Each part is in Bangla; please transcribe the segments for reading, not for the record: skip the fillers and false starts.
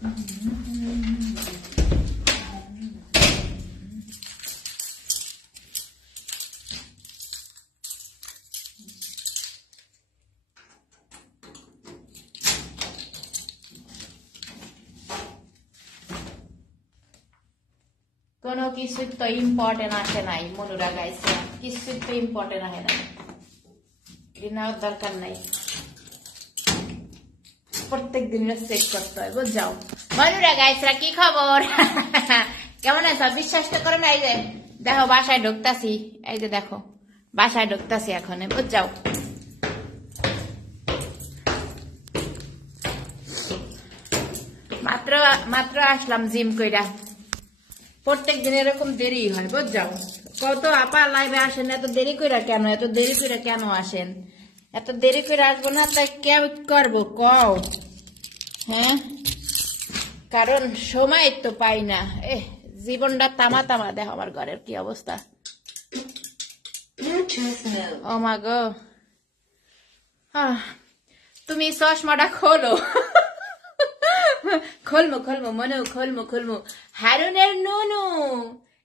কোনো কিছু তো ইম্পর্টেন্ট আসে নাই মনুরা গাইছে, কিছু তো ইম্পর্টেন্ট আসে নাই, নেওয়ার দরকার নাই, প্রত্যেক দিন চেক করতে হয় বুঝাও। মনুরা গাইছরা কি খবর? কেমন আছো? বিশ্বাস তো করো না। এই যে দেখো বাসায় ঢুকতাছি, এই যে দেখো বাসায় ঢুকতাছি এখন বুঝাও। মাত্র মাত্র আসলাম জিম কইরা। প্রত্যেক দিন এরকম দেরি হয় বুঝাও। কত আপা লাইভে আসেন, এত দেরি কইরা কেন, এত দেরি কইরা কেন আসেন? এত দেরি করে আসবো না তাই কেউ করবো কও? হ্যাঁ, কারণ সময় তো পাই না। জীবনটা তামা তামা। দেখো আমার ঘরের কি অবস্থা। ও মা গো, তুমি চশমাটা খোলো। খুলমু খুলমু মনু, খুলমু খুলমু। হারুনের নুনু,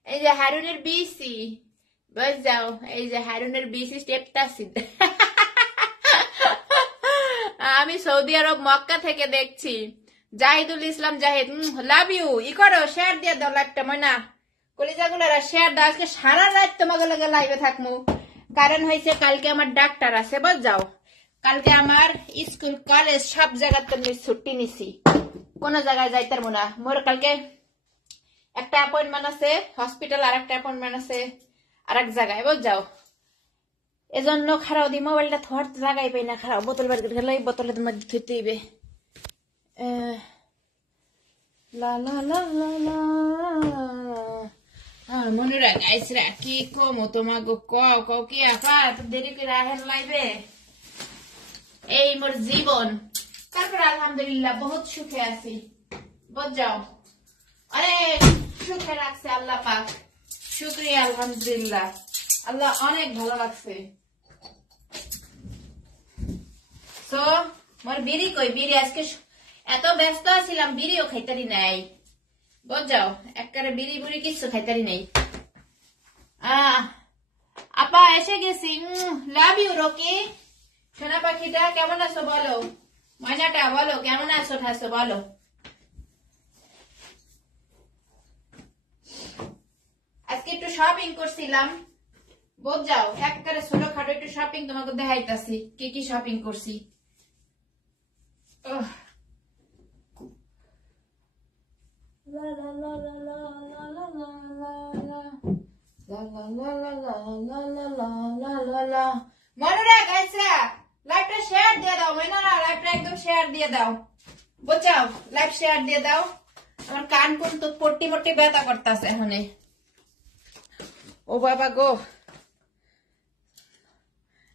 এই যে হারুনের বিসি বস যাও, এই যে হারুনের বিসি স্টেপটাছি। আমি সৌদি আরব মক্কা থেকে দেখছি। জাহিদুল ইসলাম জাহিদ, লাভ ইউ। ই করো, শেয়ার দিয়ে দাও লাইভটা ময়না। কলিজাগুলারা শেয়ার দাও। আজকে সারা রাত তোমাকে লাগে লাইভে থাকমু। কারণ হয়েছে কালকে আমার ডাক্তার আছে বস যাও। কালকে আমার স্কুল কলেজ সব জায়গাতে ছুটি নিছি, কোন জায়গায় যাইতার না। মোর কালকে একটা অ্যাপয়েন্টমেন্ট আছে হসপিটাল, আর একটা অ্যাপয়েন্টমেন্ট আছে আর এক জায়গায় বস যাও। এজন্য খারাপ দি মোবাইলটা থর জায়গায় পাই না। খারাপ বোতল বার করে গেলে বোতলের মধ্যে ধুইতে হইবে। লা লা লা লা লা। মনুরা গাইছরা কি কম তোমাকে কও কও কি আপা এত দেরি করে আহেন লাইবে? এই মোর জীবন। তারপর আলহামদুলিল্লাহ বহুত সুখে আছি বুঝ যাও। অনেক সুখে রাখছে আল্লাহ পাক, শুকরিয়া আলহামদুলিল্লাহ। আল্লাহ অনেক ভালো রাখছে। তো মোর বিড়ি কই? বিড়ি আজকে এত ব্যস্ত আছিলাম, বিড়িও খাইতারি নাই বুঝ যাও। একবারে বিড়ি বুড়ি কিছু খাইতারি নাই। আপা এসে গেছি। Love you Rocky. সোনা পাখিটা কেমন আছো বলো? ময়নাটা বলো কেমন আছো ঠাসো বলো। আজকে একটু শপিং করছিলাম বুঝ যাও। একবারে ছোটখাটো একটু শপিং তোমাকে দেখাইতাছি কি কি শপিং করছি। মনুরা গাইছরা লাইভটা শেয়ার দিয়ে দাও। মনুরা লাইভটা একদম শেয়ার দিয়ে দাও বুঝাও। লাইভ শেয়ার দিয়ে দাও। আমার কান কোন তো পট্টি মট্টি ব্যথা করতেছে এখন। ও বাবা গো,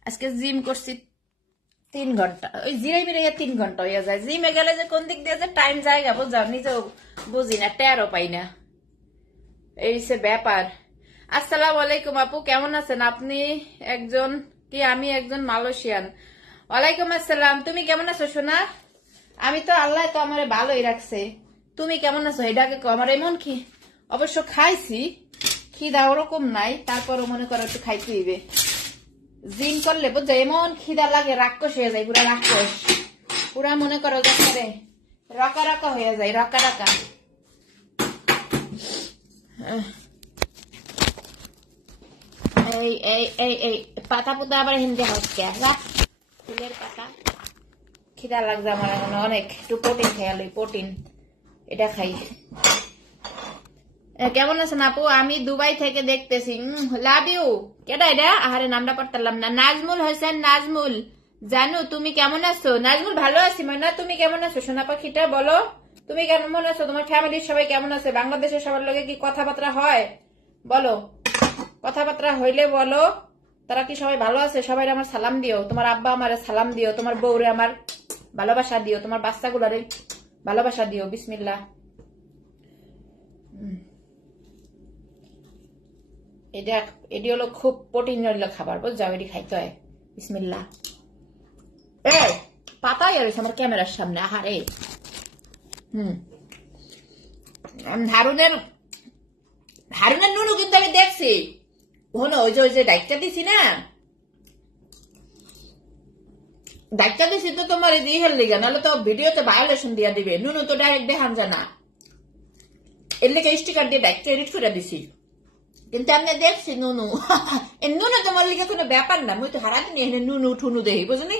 আজকে জিম করছি 3 ঘন্টা। ওই জিরাই মিরাইয়া 3 ঘন্টা হইয়া যায়। জিমে গেলে যে কোন দিক দিয়ে যে টাইম জায়গা বুঝাও নিজেও বুঝি না, টেরও পাই না। এই সে ব্যাপার। আসসালামু আলাইকুম আপু, কেমন আছেন আপনি? একজন কি আমি একজন মালয়েশিয়ান। ওয়ালাইকুম আসসালাম। তুমি কেমন আছো সোনা? আমি তো আল্লাহ তো আমার ভালোই রাখছে। তুমি কেমন আছো এটাকে আমার এমন কি অবশ্য খাইছি, খিদা ওরকম নাই, তারপরও মনে করো একটু খাইতে হইবে। জিম করলে বুঝছো এমন খিদা লাগে, রাক্ষস হয়ে যায়, পুরা রাক্ষস। পুরা মনে করো যে রকা রকা হয়ে যায়, রকা রকা। এই এই এই এই পাতা পুতা আবার হিন্দি হচ্ছে ফুলের পাতা। খিদা লাগছে আমার এখন অনেক। একটু প্রোটিন খাইয়ালি, প্রোটিন এটা খাই। কেমন আছেন আপু? আমি দুবাই থেকে দেখতেছি। Love you. কেডা এটা? আহারে নামটা পারতাম না। নাজমুল হোসেন নাজমুল জানু, তুমি কেমন আছো? নাজমুল ভালো আছি মানে। তুমি কেমন আছো সোনা পাখিটা বলো? তুমি কেমন আছো? তোমার ফ্যামিলির সবাই কেমন আছে? বাংলাদেশের সবার লগে কি কথাবার্তা হয় বলো? কথাবার্তা হইলে বলো। তারা কি সবাই ভালো আছে? সবাই আমার সালাম দিও। তোমার আব্বা আমার সালাম দিও। তোমার বউরে আমার ভালোবাসা দিও। তোমার বাচ্চাগুলারে ভালোবাসা দিও। বিসমিল্লাহ। এটি হলো খুব প্রোটিন খাবার বুঝছো, এটি খাইতে হয়। বিসমিল্লাহ। পাতাই আর আমার ক্যামেরার সামনে। আহারে হারুনের হারুনের নুনু কিন্তু আমি দেখছি হলো ওই যে ডাইকটা দিছি না ডাইকটা দিছি তো তোমার এই হেল লিগা নাহলে তো ভিডিওতে ভায়োলেশন দিয়া দিবে নুনু তো ডাইরেক্ট দেখান জানা এর লেগে স্টিকার দিয়ে ডাইকটা এডিট করে দিছি কিন্তু আমি দেখছি নুনু নুনু তোমার লিগে কোনো ব্যাপার না মুই তো হারাদিন এখানে নুনু ঠুনু দেখি বুঝলি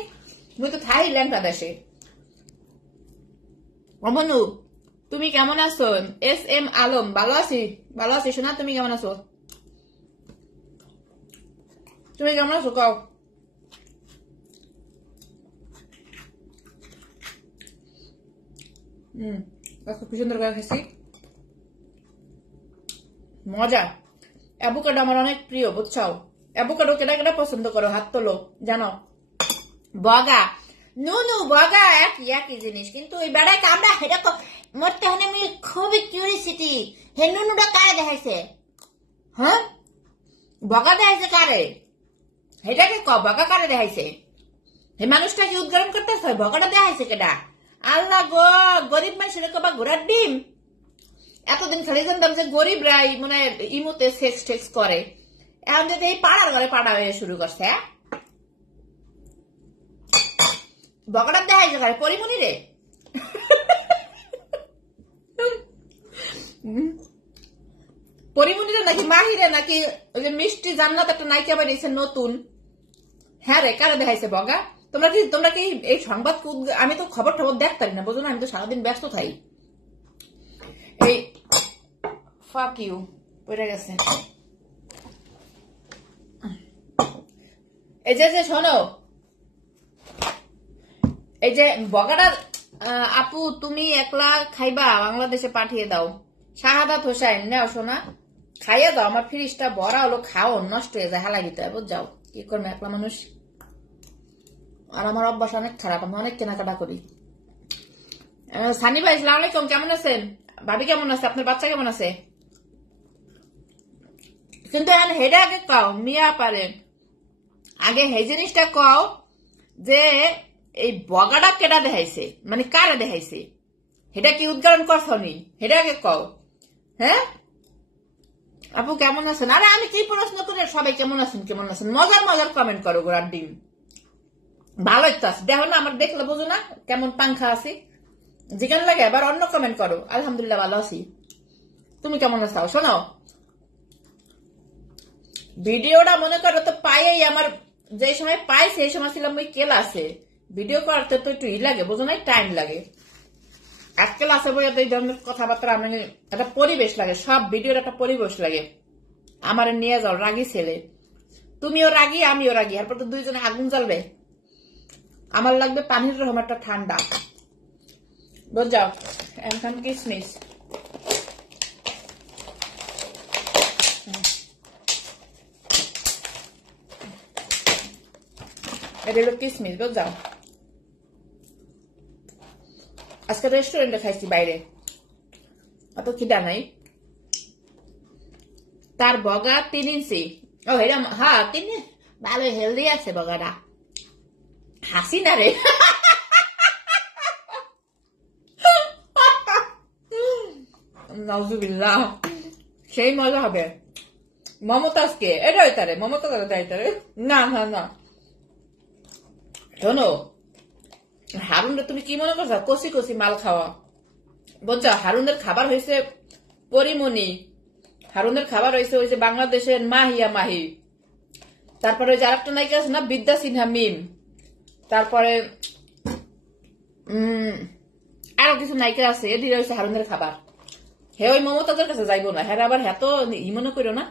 মুই তো থাইল্যান্ড দেশে অমনু তুমি কেমন আছো SM আলম ভালো আছি শোনা তুমি কেমন আছো কও কি সুন্দর করে খাইছি মজা অ্যাভোকাডো আমার অনেক প্রিয় বুঝছো অ্যাভোকাডো কেটা কেটা পছন্দ করো হাত তোলো জানো বগা নুনু বগা একই জিনিস কিন্তু ওই বেড়ায় কামড়া এটা মরতে হলে আমি খুবই কিউরিসিটি হে নুনুটা কারে দেখাইছে হ্যাঁ বগা দেখাইছে কারে সেটাকে বগা কারে দেখাইছে হে মানুষটা কি উদ্ঘাটন করতেছে বগাটা দেখাইছে কেটা আল্লাহ গো গরিব মানুষের কবা ঘোড়ার ডিম এতদিন খালি জানতাম যে গরিবরাই মানে ইমুতে সেক্স টেক্স করে এখন যদি এই পাড়ার ঘরে পাড়া হয়ে শুরু করছে বগাটা দেখাইছে কারে পরিমণি রে পরিমণিরে নাকি মাহিরে নাকি ওই যে মিষ্টি জান্নাত একটা নায়িকা বেরিয়েছে নতুন হ্যাঁ রে কারে দেখাইছে বগা তোমরা কি এই সংবাদ আমি তো খবর টবর দেখতে পারি না বুঝো না আমি তো সারাদিন ব্যস্ত থাই এই ফাক ইউ পড়ে গেছে এই যে শোনো এই যে বগাটা আপু তুমি একলা খাইবা বাংলাদেশে পাঠিয়ে দাও শাহাদাত হোসেন নাও শোনা খাইয়ে দাও আমার ফ্রিজটা ভরা হলো খাও নষ্ট হয়ে যায় হালাই দিতে হবে যাও কি করবে একলা মানুষ আর আমার অভ্যাস অনেক খারাপ আমি অনেক কেনাকাটা করি সানি ভাই আসসালামু আলাইকুম কেমন আছেন ভাবি কেমন আছে আপনার বাচ্চা কেমন আছে কিন্তু হেডে আগে কও মিয়া পারেন আগে হে জিনিসটা কও যে এই বগাটা কেটা দেখাইছে মানে কারে দেখাইছে হেটা কি উদ্ঘাটন করছো নি হেটা আগে কও হ্যাঁ আপু কেমন আছেন আরে আমি কি প্রশ্ন করি সবাই কেমন আছেন মজার কমেন্ট করো গোড়ার ডিম ভালোই তো আছে দেখো না আমার দেখলে বুঝো না কেমন পাংখা আছে যেখানে লাগে এবার অন্য কমেন্ট করো আলহামদুলিল্লাহ ভালো আছি তুমি কেমন আছো শোনো ভিডিওটা মনে করো তো পাইই আমার যে সময় পাই সেই সময় ছিলাম ওই ক্লাসে ভিডিও করতে তো একটু লাগে বুঝো না টাইম লাগে এক ক্লাসে বই এই ধরনের কথাবার্তা মানে একটা পরিবেশ লাগে সব ভিডিওর একটা পরিবেশ লাগে আমার নিয়ে যাও রাগি ছেলে তুমিও রাগি আমিও রাগি এরপর তো দুইজনে আগুন জ্বলবে আমার লাগবে পানির রকম একটা ঠান্ডা বুঝাও এখন কিসমিস এটা হলো কিসমিস বুঝাও আজকে রেস্টুরেন্টে খাইছি বাইরে অত খিদা নাই তার বগা 3 ইঞ্চি ও এরকম হ্যাঁ 3 ভালো হেলদি আছে বগাটা হাসি না রে নাউজুবিল্লাহ সেই মজা হবে মমতাজকে এটাই তারে মমতাজ তারে না শোনো হারুনরা তুমি কি মনে করছো কষি কষি মাল খাওয়া বুঝছো হারুনের খাবার হয়েছে পরিমণি হারুনের খাবার হয়েছে ওই যে বাংলাদেশের মাহি তারপরে ওই যে আরেকটা নায়িকা আছে না বিদ্যা সিনহা মিম তারপরে আরো কিছু নায়িকা আছে এদিকে হয়েছে হারুনের খাবার হে ওই মমতাজের কাছে যাইবো না হ্যাঁ আবার হ্যাঁ তো ই মনে করো না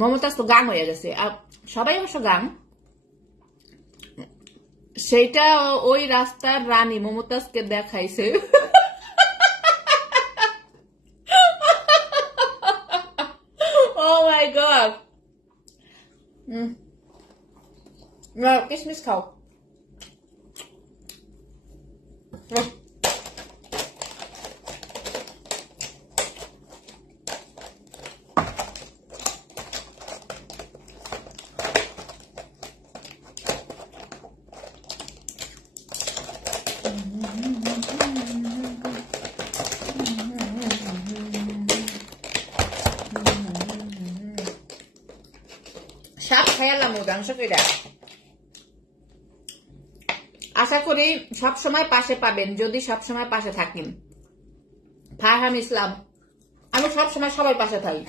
মমতাজ তো গান হয়ে গেছে আর সবাই অবশ্য গান সেইটা ওই রাস্তার রানী মমতাজকে দেখাইছে ও মাই গড কিসমিস খাও সাপ খাইলাম ধ্বংস কইরা। আশা করি সব সময় পাশে পাবেন, যদি সব সময় পাশে থাকেন। ফারহান ইসলাম, আমি সব সময় সবাই পাশে থাকি।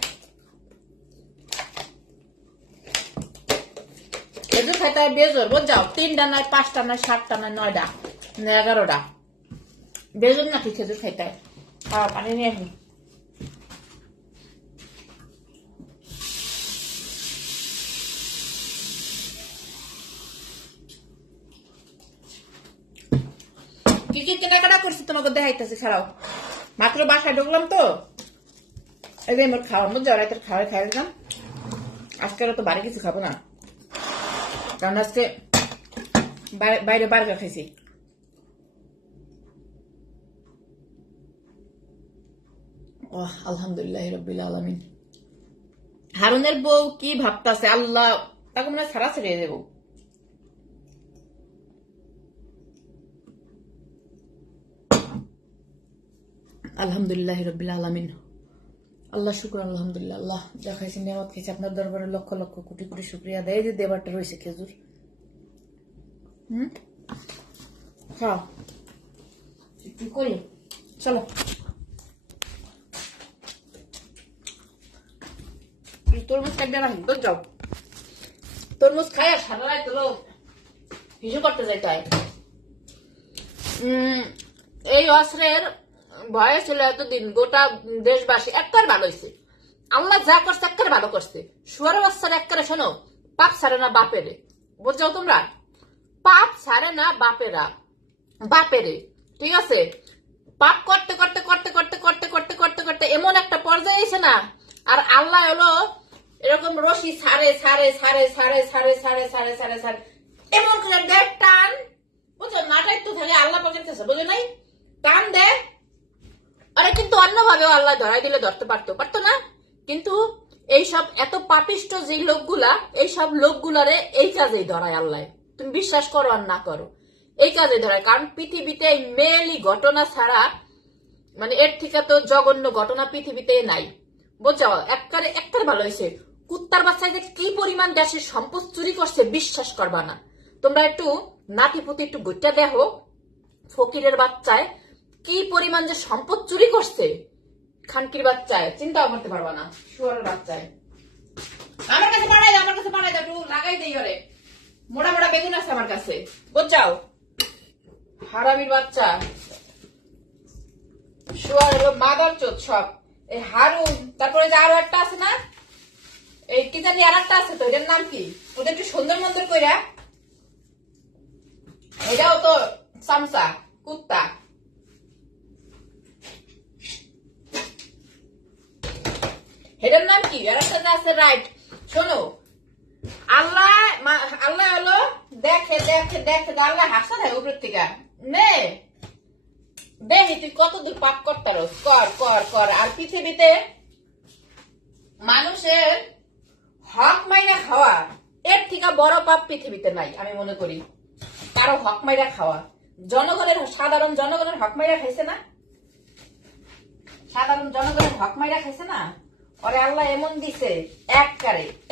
খেজুর খাইতে হয় বেজোর, বুঝাও 3টা নয় 5টা নয় 7টা নয় 9টা 11টা বেজোর নাকি খেজুর খাইতে হয়। পানি নিয়ে আসি। কি কি কেনাকাটা করছি তোমাকে দেখাইতেছি, ছাড়াও মাত্র বাসায় ঢুকলাম তো, এই যে আমার খাওয়া মধ্যে রাতের খাওয়াই খাই দিলাম। আজকে তো বাড়ি কিছু খাবো না, কারণ আজকে বাইরে বার্গার খাইছি। আলহামদুলিল্লাহ রাব্বিল আলামিন। হারুনের বউ কি ভাবতাছে আল্লাহ, তাকে মনে হয় ছাড়া ছেড়ে দেবো। আলহামদুলিল্লাহ রাব্বিল আলামিন। আল্লাহ শুকর, আলহামদুলিল্লাহ। আল্লাহ দেখাইছি, নিয়ামত খেয়েছি, আপনার দরবারে লক্ষ লক্ষ কোটি কোটি শুক্রিয়া দেয় যে দেবারটা রয়েছে খেজুর। খাও কি করি, চলো তরমুজ কাটবে না, হিন্দর যাও। তরমুজ খাই আর সারা রাত হলো হিসু করতে যাইতে হয়। এই অস্ত্রের ভয়ে ছিল এতদিন গোটা দেশবাসী, একবার ভালো হয়েছে। আল্লাহ যা করছে একবারে ভালো করছে। শুয়ার বাচ্চারা একবারে শোনো, পাপ ছাড়ে না বাপেরে, বুঝছো তোমরা? পাপ ছাড়ে না বাপেরে, ঠিক আছে? পাপ করতে করতে করতে করতে করতে করতে করতে করতে এমন একটা পর্যায়ে এসে না, আর আল্লাহ হলো এরকম রশি ছাড়ে ছাড়ে ছাড়ে ছাড়ে ছাড়ে ছাড়ে ছাড়ে ছাড়ে ছাড়ে এমন করে দেয় টান, বুঝছো? মাথায় তো থাকে আল্লাহ পকেটেছে, বুঝো নাই? টান দেয়। আরে কিন্তু অন্যভাবেও আল্লাহ ধরাই দিলে ধরতে পারতো না, কিন্তু এইসব এত পাপিষ্ট যে লোকগুলা, এইসব লোকগুলারে এই কাজেই ধরায় আল্লাহ। তুমি বিশ্বাস করো আর না করো, এই কাজে ধরায়। কারণ পৃথিবীতে এই মেয়েলি ঘটনা ছাড়া, মানে এর থেকে তো জঘন্য ঘটনা পৃথিবীতে নাই, বুঝছো? একবারে ভালো হয়েছে। কুত্তার বাচ্চায় যে কি পরিমাণ দেশের সম্পদ চুরি করছে বিশ্বাস করবা না। তোমরা একটু নাতিপুতি একটু গুইটা দেখো, ফকিরের বাচ্চায় কি পরিমাণ যে সম্পদ চুরি করছে। খানকির বাচ্চায় চিন্তাও করতে পারবা না। শুয়ারের বাচ্চায় আমার কাছে পাঠাই দাও, একটু লাগাই দেই। ওরে মোড়া মোড়া বেগুন আছে আমার কাছে, বুঝছাও? হারামির বাচ্চা, শুয়ার হলো মাদার চোদ সব। এই হারুন, তারপরে যে আরো একটা আছে না, এই কি জানি আর একটা আছে তো, এটার নাম কি? ওদের একটু সুন্দর মন্দর কইরা, এটাও তো সামসা কুত্তা। এটার নাম কি? আর একটা আছে, রাইট। শোনো, আল্লাহ হলো দেখে দেখে দেখে আল্লাহ হাসা দেয় উপরের থেকে, নে দেখি তুই কত দূর পাপ করতে পারো, কর কর কর। আর পৃথিবীতে মানুষের হক মাইরা খাওয়া এর থেকে বড় পাপ পৃথিবীতে নাই আমি মনে করি। কারো হক মাইরা খাওয়া, সাধারণ জনগণের হক মাইরা খাইছে না, সাধারণ জনগণের হক মাইরা খাইছে না। ওরে আল্লাহ এমন দিছে,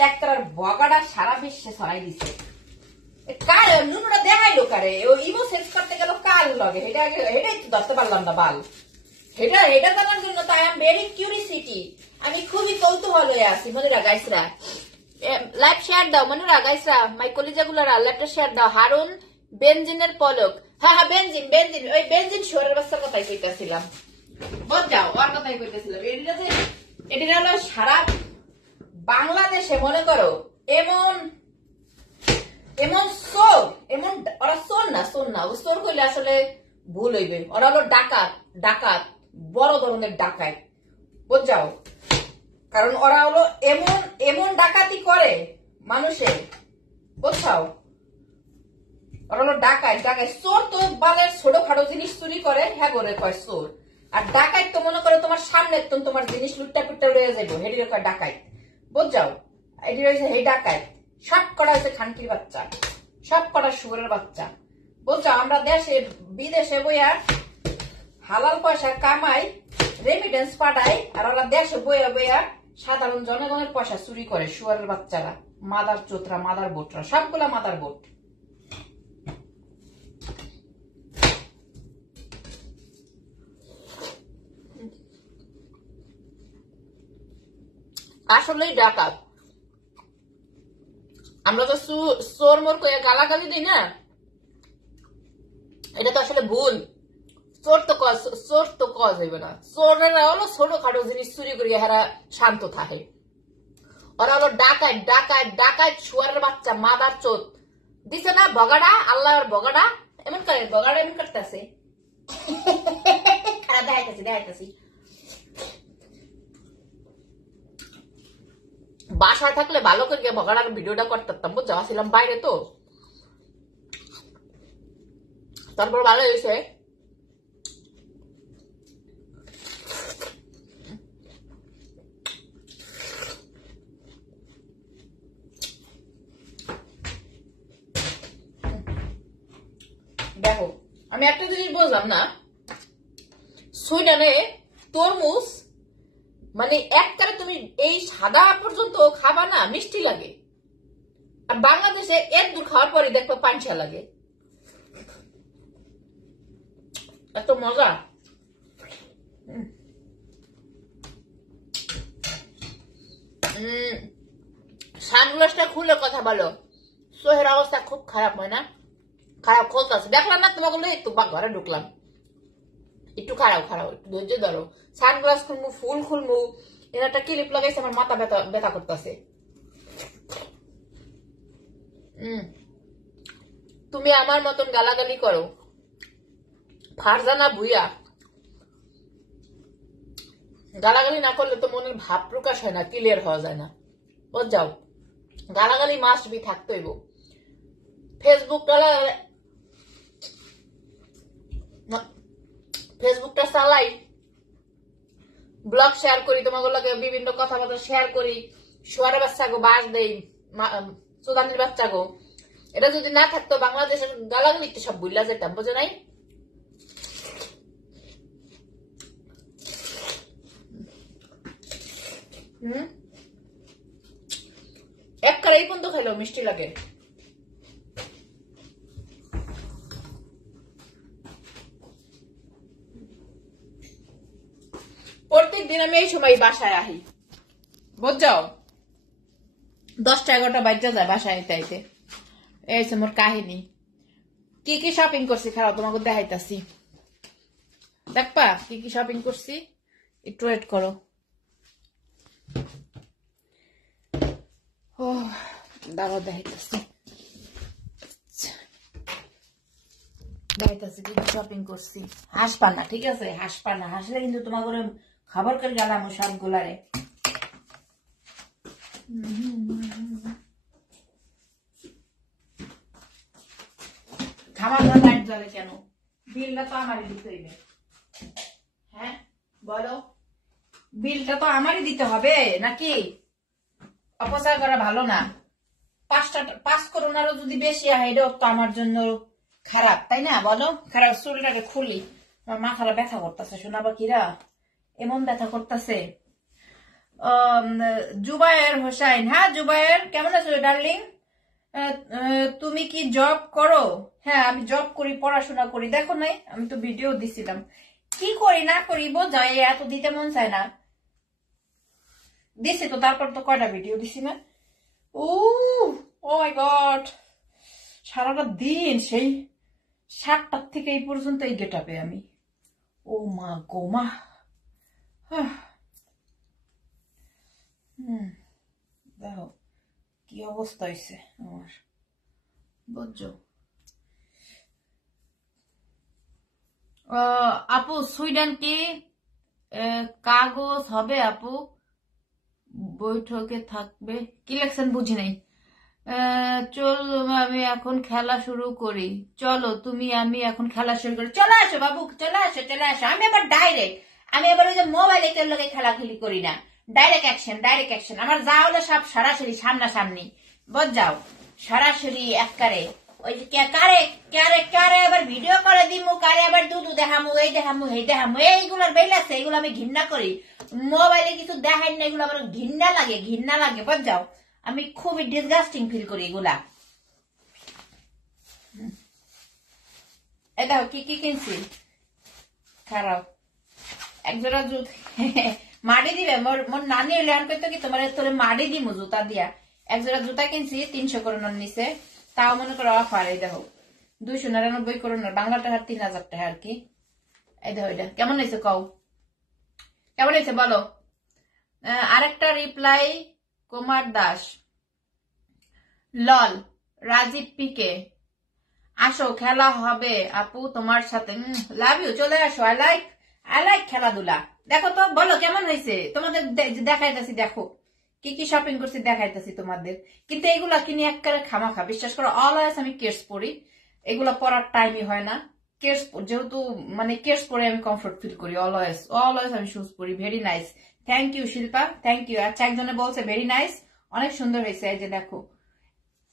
একটার বগাটা সারা বিশ্বে ছড়াই দিছে। নুনটা দেখাইলো কারে, ও ইমো সেন্স করতে গেল কার লগে, এটাই তো ধরতে পারলাম না বাল। এটা জানার জন্য তো আই এম ভেরি কিউরিসিটি, আমি খুবই কৌতূহল হয়ে আছি। মনে গাইসরা লাইভ শেয়ার দাও, মনে গাইসরা মাই কলিজা গুলারা লাইভটা শেয়ার দাও। হারুন বেনজিনের পলক, হ্যাঁ বেনজিন ওই বেনজিন শুয়ারের বাচ্চার কথাই কইতাছিলাম, বুঝাও? ওর কথাই কইতেছিলাম। এটা হলো সারা বাংলাদেশে মনে করো এমন এমন চোর, এমন ওরা চোর না, ও চোর করলে আসলে ভুল হইবে। ওরা হলো ডাকাত, বড় ধরনের ডাকাত, বুঝাও? কারণ ওরা হলো এমন ডাকাতি করে মানুষের, বুঝাও? ওরা হলো ডাকাত। চোর তো বালের ছোটখাটো জিনিস চুরি করে, হ্যাঁ করে কয় চোর। আর ডাকাত তো মনে করো তোমার সামনে তোমার জিনিস লুটটা পুট্টা রয়ে যাবো, হেডি কয় ডাকাত, বুঝাও? এটি রয়েছে হে ডাকাত। সব করা হয়েছে খানকির বাচ্চা, সব করা শুয়োরের বাচ্চা, বুঝছো? আমরা দেশে বিদেশে বইয়া হালাল পয়সা কামাই, রেমিটেন্স পাঠাই, আর ওরা দেশে বইয়া বইয়া সাধারণ জনগণের পয়সা চুরি করে শুয়োরের বাচ্চারা, মাদার চোতরা, মাদার বোটরা, সবগুলা মাদার বোট। আসলেই ডাকাত। আমরা তো চোর মোর করে গালাগালি দিই না, এটা তো আসলে ভুল। চোর তো কজ হইবে না। চোরেরা হলো ছোটখাটো জিনিস চুরি করিয়া হারা শান্ত থাকে। ওরা হলো ডাকাত ডাকাত ডাকাত, শুয়ারের বাচ্চা, মাদার চোত। দিছে না বগাড়া, আল্লাহর বগাড়া এমন করে, বগাড়া এমন করতেছে। দেখাইতেছি বাসায় থাকলে ভালো করে বগাড়ার ভিডিওটা করতাম, বুঝছো? আসছিলাম বাইরে তো, তারপর ভালো হয়েছে। দেখো, আমি একটা জিনিস বুঝলাম না, সুইডেনে তরমুজ মানে একবারে তুমি এই সাদা পর্যন্ত খাবা না, মিষ্টি লাগে। আর বাংলাদেশে এক দূর খাওয়ার পরে দেখবো পাঞ্চা লাগে। এত মজা। সানগ্লাসটা খুলে কথা বলো। সোহের অবস্থা খুব খারাপ, হয় না? খারাপ খুলতেছে, দেখলাম না তোমাকে একটু ঘরে ঢুকলাম। একটু খারাপ একটু ধৈর্য ধরো। সানগ্লাস খুলমু, ফুল খুলমু, এর একটা ক্লিপ লাগাইছে, আমার মাথা ব্যথা করতেছে। তুমি আমার মতন গালাগালি করো, ফারজানা ভুইয়া। গালাগালি না করলে তো মনের ভাব প্রকাশ হয় না, ক্লিয়ার হওয়া যায় না, বুঝাও? গালাগালি মাস্ট বি থাকতে হইব। ফেসবুকটা চালাই, ব্লগ শেয়ার করি, তোমাগুলোকে বিভিন্ন কথাবার্তা শেয়ার করি, শুয়ারে বাচ্চা গো বাস দেই, সুদানির বাচ্চা গো। এটা যদি না থাকতো বাংলাদেশের গালাগালি সব বুঝলা যেতাম, বুঝে নাই? এক কারাই পর্যন্ত খাইলো মিষ্টি লাগে। প্রত্যেক দিন আমি এই সময় বাসায় আহি, বুঝছাও? 10টা-11টা বাজা যায় বাসায় আইতে আইতে। এই মোর কাহিনী। কি কি শপিং করছি খারাপ তোমাকে দেখাইতাছি, দেখবা কি কি শপিং করছি। একটু ওয়েট করো। ও দাঁড়াও, দেখাইতাছি কি কি শপিং করছি। হাসপা না, ঠিক আছে? হাসপা না, হাসলে কিন্তু তোমার করে খাবার করে গেলাম সবগুলারে। খাবার লাইট জ্বলে কেন? বিলটা তো আমারই দিতে হইবে। হ্যাঁ বলো, বিলটা তো আমারই দিতে হবে নাকি? অপচয় করা ভালো না। 5 করোনারও যদি বেশি হয়, এটাও তো আমার জন্য খারাপ, তাই না? বলো। খারাপ। চুলটাকে খুলি, আমার মাথাটা ব্যথা করতেছে, শোনাবা কিরা এমন ব্যথা করতেছে। জুবায়ের হোসাইন, হ্যাঁ জুবায়ের, কেমন আছো ডার্লিং? তুমি কি জব করো? হ্যাঁ আমি জব করি, পড়াশোনা করি। দেখো নাই, আমি তো ভিডিও দিছিলাম। কি করি না করি বোঝাই, এত দিতে মন চায় না। দিছি তো, তারপর তো কয়টা ভিডিও দিছি না? ও মাই গড, সারাটা দিন সেই 7টার থেকে এই পর্যন্ত এই গেটআপে আমি। ও মা গো মা। দেখো কি অবস্থা হয়েছে আমার, বুঝছো? আপু সুইডেন কি কাগজ হবে? আপু বৈঠকে থাকবে কি লেখছেন বুঝি নাই। চল আমি এখন খেলা শুরু করি। চলো তুমি আমি এখন খেলা শুরু করি। চলে আসো বাবু, চলে আসো চলে আসো। আমি আবার ডাইরেক্ট, আমি আবার ওই যে মোবাইলে কেউ লোকে খেলাখেলি করি না। Direct action. আমার যা হলো সব সরাসরি সামনাসামনি, বুঝাও? সরাসরি একবারে। ওই যে কারে আবার ভিডিও করে দিমু, কারে আবার দুধু দেখামু, এই দেখামু এই দেখামু, এইগুলোর বেল আছে, এগুলো আমি ঘৃণা করি। মোবাইলে কিছু দেখাই না, এগুলো আমার ঘৃণা লাগে, বুঝাও? আমি খুবই ডিসগাস্টিং ফিল করি এগুলা। এই দেখো কি কি কিনছি, খারাপ একজোড়া জুতা মাড়ি দিবে। মোর নানি লেন করতো কি তোমার তোরে মাড়ি দিব জুতা দিয়া। একজোড়া জুতা কিনছি 300 করোনার নিচে, তাও মনে করো অফার। এই দেখো 299 করোনার, বাংলা টাকা 3000 টাকা আর কি। এই দেখো এটা কেমন হয়েছে কও, কেমন হয়েছে বলো। আরেকটা রিপ্লাই কুমার দাস, লল রাজীব পিকে, আসো খেলা হবে আপু তোমার সাথে, লাভ ইউ, চলে আসো। আই লাইক খেলাধুলা। দেখো তো বলো কেমন হয়েছে, তোমাদের দেখাইতেছি, দেখো কি কি শপিং করছি দেখাইতেছি তোমাদের। কিন্তু এগুলা কিনে একবারে খামাখা, বিশ্বাস করো। অলওয়েজ আমি কেটস পরি, এগুলা পরার টাইমই হয় না। কেটস যেহেতু মানে কেটস পরে আমি কমফোর্ট ফিল করি। অলওয়েজ আমি শুজ পরি। Very nice, thank you Shilpa, thank you. আচ্ছা একজনে বলছে ভেরি নাইস, অনেক সুন্দর হয়েছে। এই যে দেখো,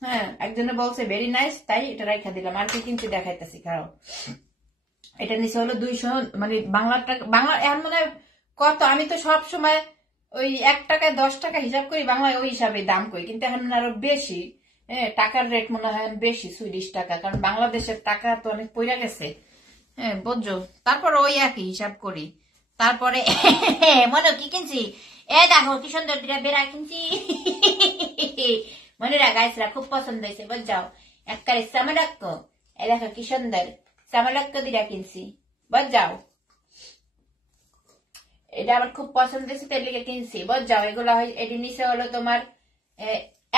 হ্যাঁ একজনে বলছে ভেরি নাইস, তাই এটা রাখা দিলাম। আর কি কিনতে দেখাইতেছি কারো। এটা নিচে হলো 200, মানে বাংলা এখন মানে কত, আমি তো সব সময় ওই 1 টাকায় 10 টাকা হিসাব করি, বাংলায় ওই হিসাবে দাম করি, কিন্তু এখন আরো বেশি। টাকার রেট মনে হয় বেশি, সুইডিশ টাকা, কারণ বাংলাদেশের টাকা তো অনেক পইরা গেছে। হ্যাঁ বুঝছো, তারপর ওই একই হিসাব করি। তারপরে মনে কি কিনছি, এ দেখো কি সুন্দর দুটা বেড়া কিনছি মনেরা গাইসরা খুব পছন্দ হয়েছে বুঝাও। একবারে সামালাক্য, এ দেখো কি সুন্দর সামালাক্য দুটা কিনছি বুঝাও। এটা আমার খুব পছন্দ হয়েছে, তার লিগে কিনছি বুঝাও। এগুলা এটি নিচে হলো তোমার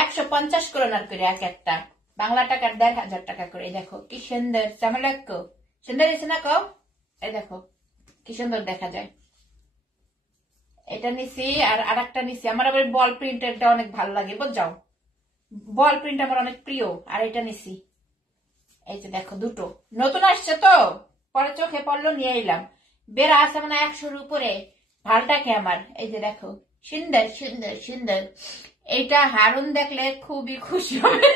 150 করোনার করে এক একটা, বাংলা টাকার 1000 টাকা করে। দেখো কি সুন্দর সামালাক্য, সুন্দর হয়েছে না কও। এই দেখো কি সুন্দর দেখা যায়। এটা নিছি আর আরেকটা নিছি, আমার আবার বল প্রিন্টেরটা অনেক ভালো লাগে বুঝাও। বল প্রিন্ট আমার অনেক প্রিয়। আর এটা নিছি, এই যে দেখো দুটো নতুন আসছে তো, পরে চোখে পড়লো নিয়ে এলাম। বেড়া আছে মানে 100-র উপরে, ভালটাকে আমার। এই যে দেখো সুন্দর সুন্দর সুন্দর। এইটা হারুন দেখলে খুবই খুশি হবে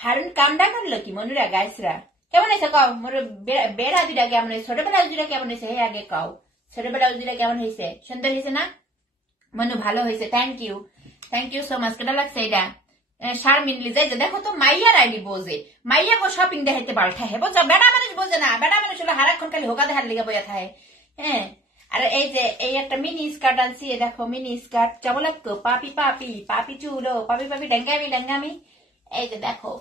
হারুন কামটা করলো কি মনুরা গাইসরা। কেমন হয়েছে কাও মোর বেড়া দুটা কেমন হয়েছে, ছোট ব্লাউজ দুটা কেমন হয়েছে, হে আগে কাও ছোট ব্লাউজ দুটা কেমন হয়েছে, সুন্দর হয়েছে না মনু, ভালো হয়েছে। Thank you so much. কেটা লাগছে এটা শারমিন লিজা। যে দেখো তো মাইয়ার আইডি বোঝে, মাইয়া গো শপিং দেখাইতে পাল্টা হে বোঝা, বেড়া মানুষ বোঝে না। বেড়া মানুষ হলো হারাক্ষণ খালি হোকা দেখার লিগে বইয়া থাকে। হ্যাঁ আর এই যে এই একটা মিনি স্কার্ট আনছি, দেখো মিনি স্কার্ট কেমন লাগতো, পাপি পাপি পাপি চুলো, পাপি পাপি ডেঙ্গামি। এই যে দেখো,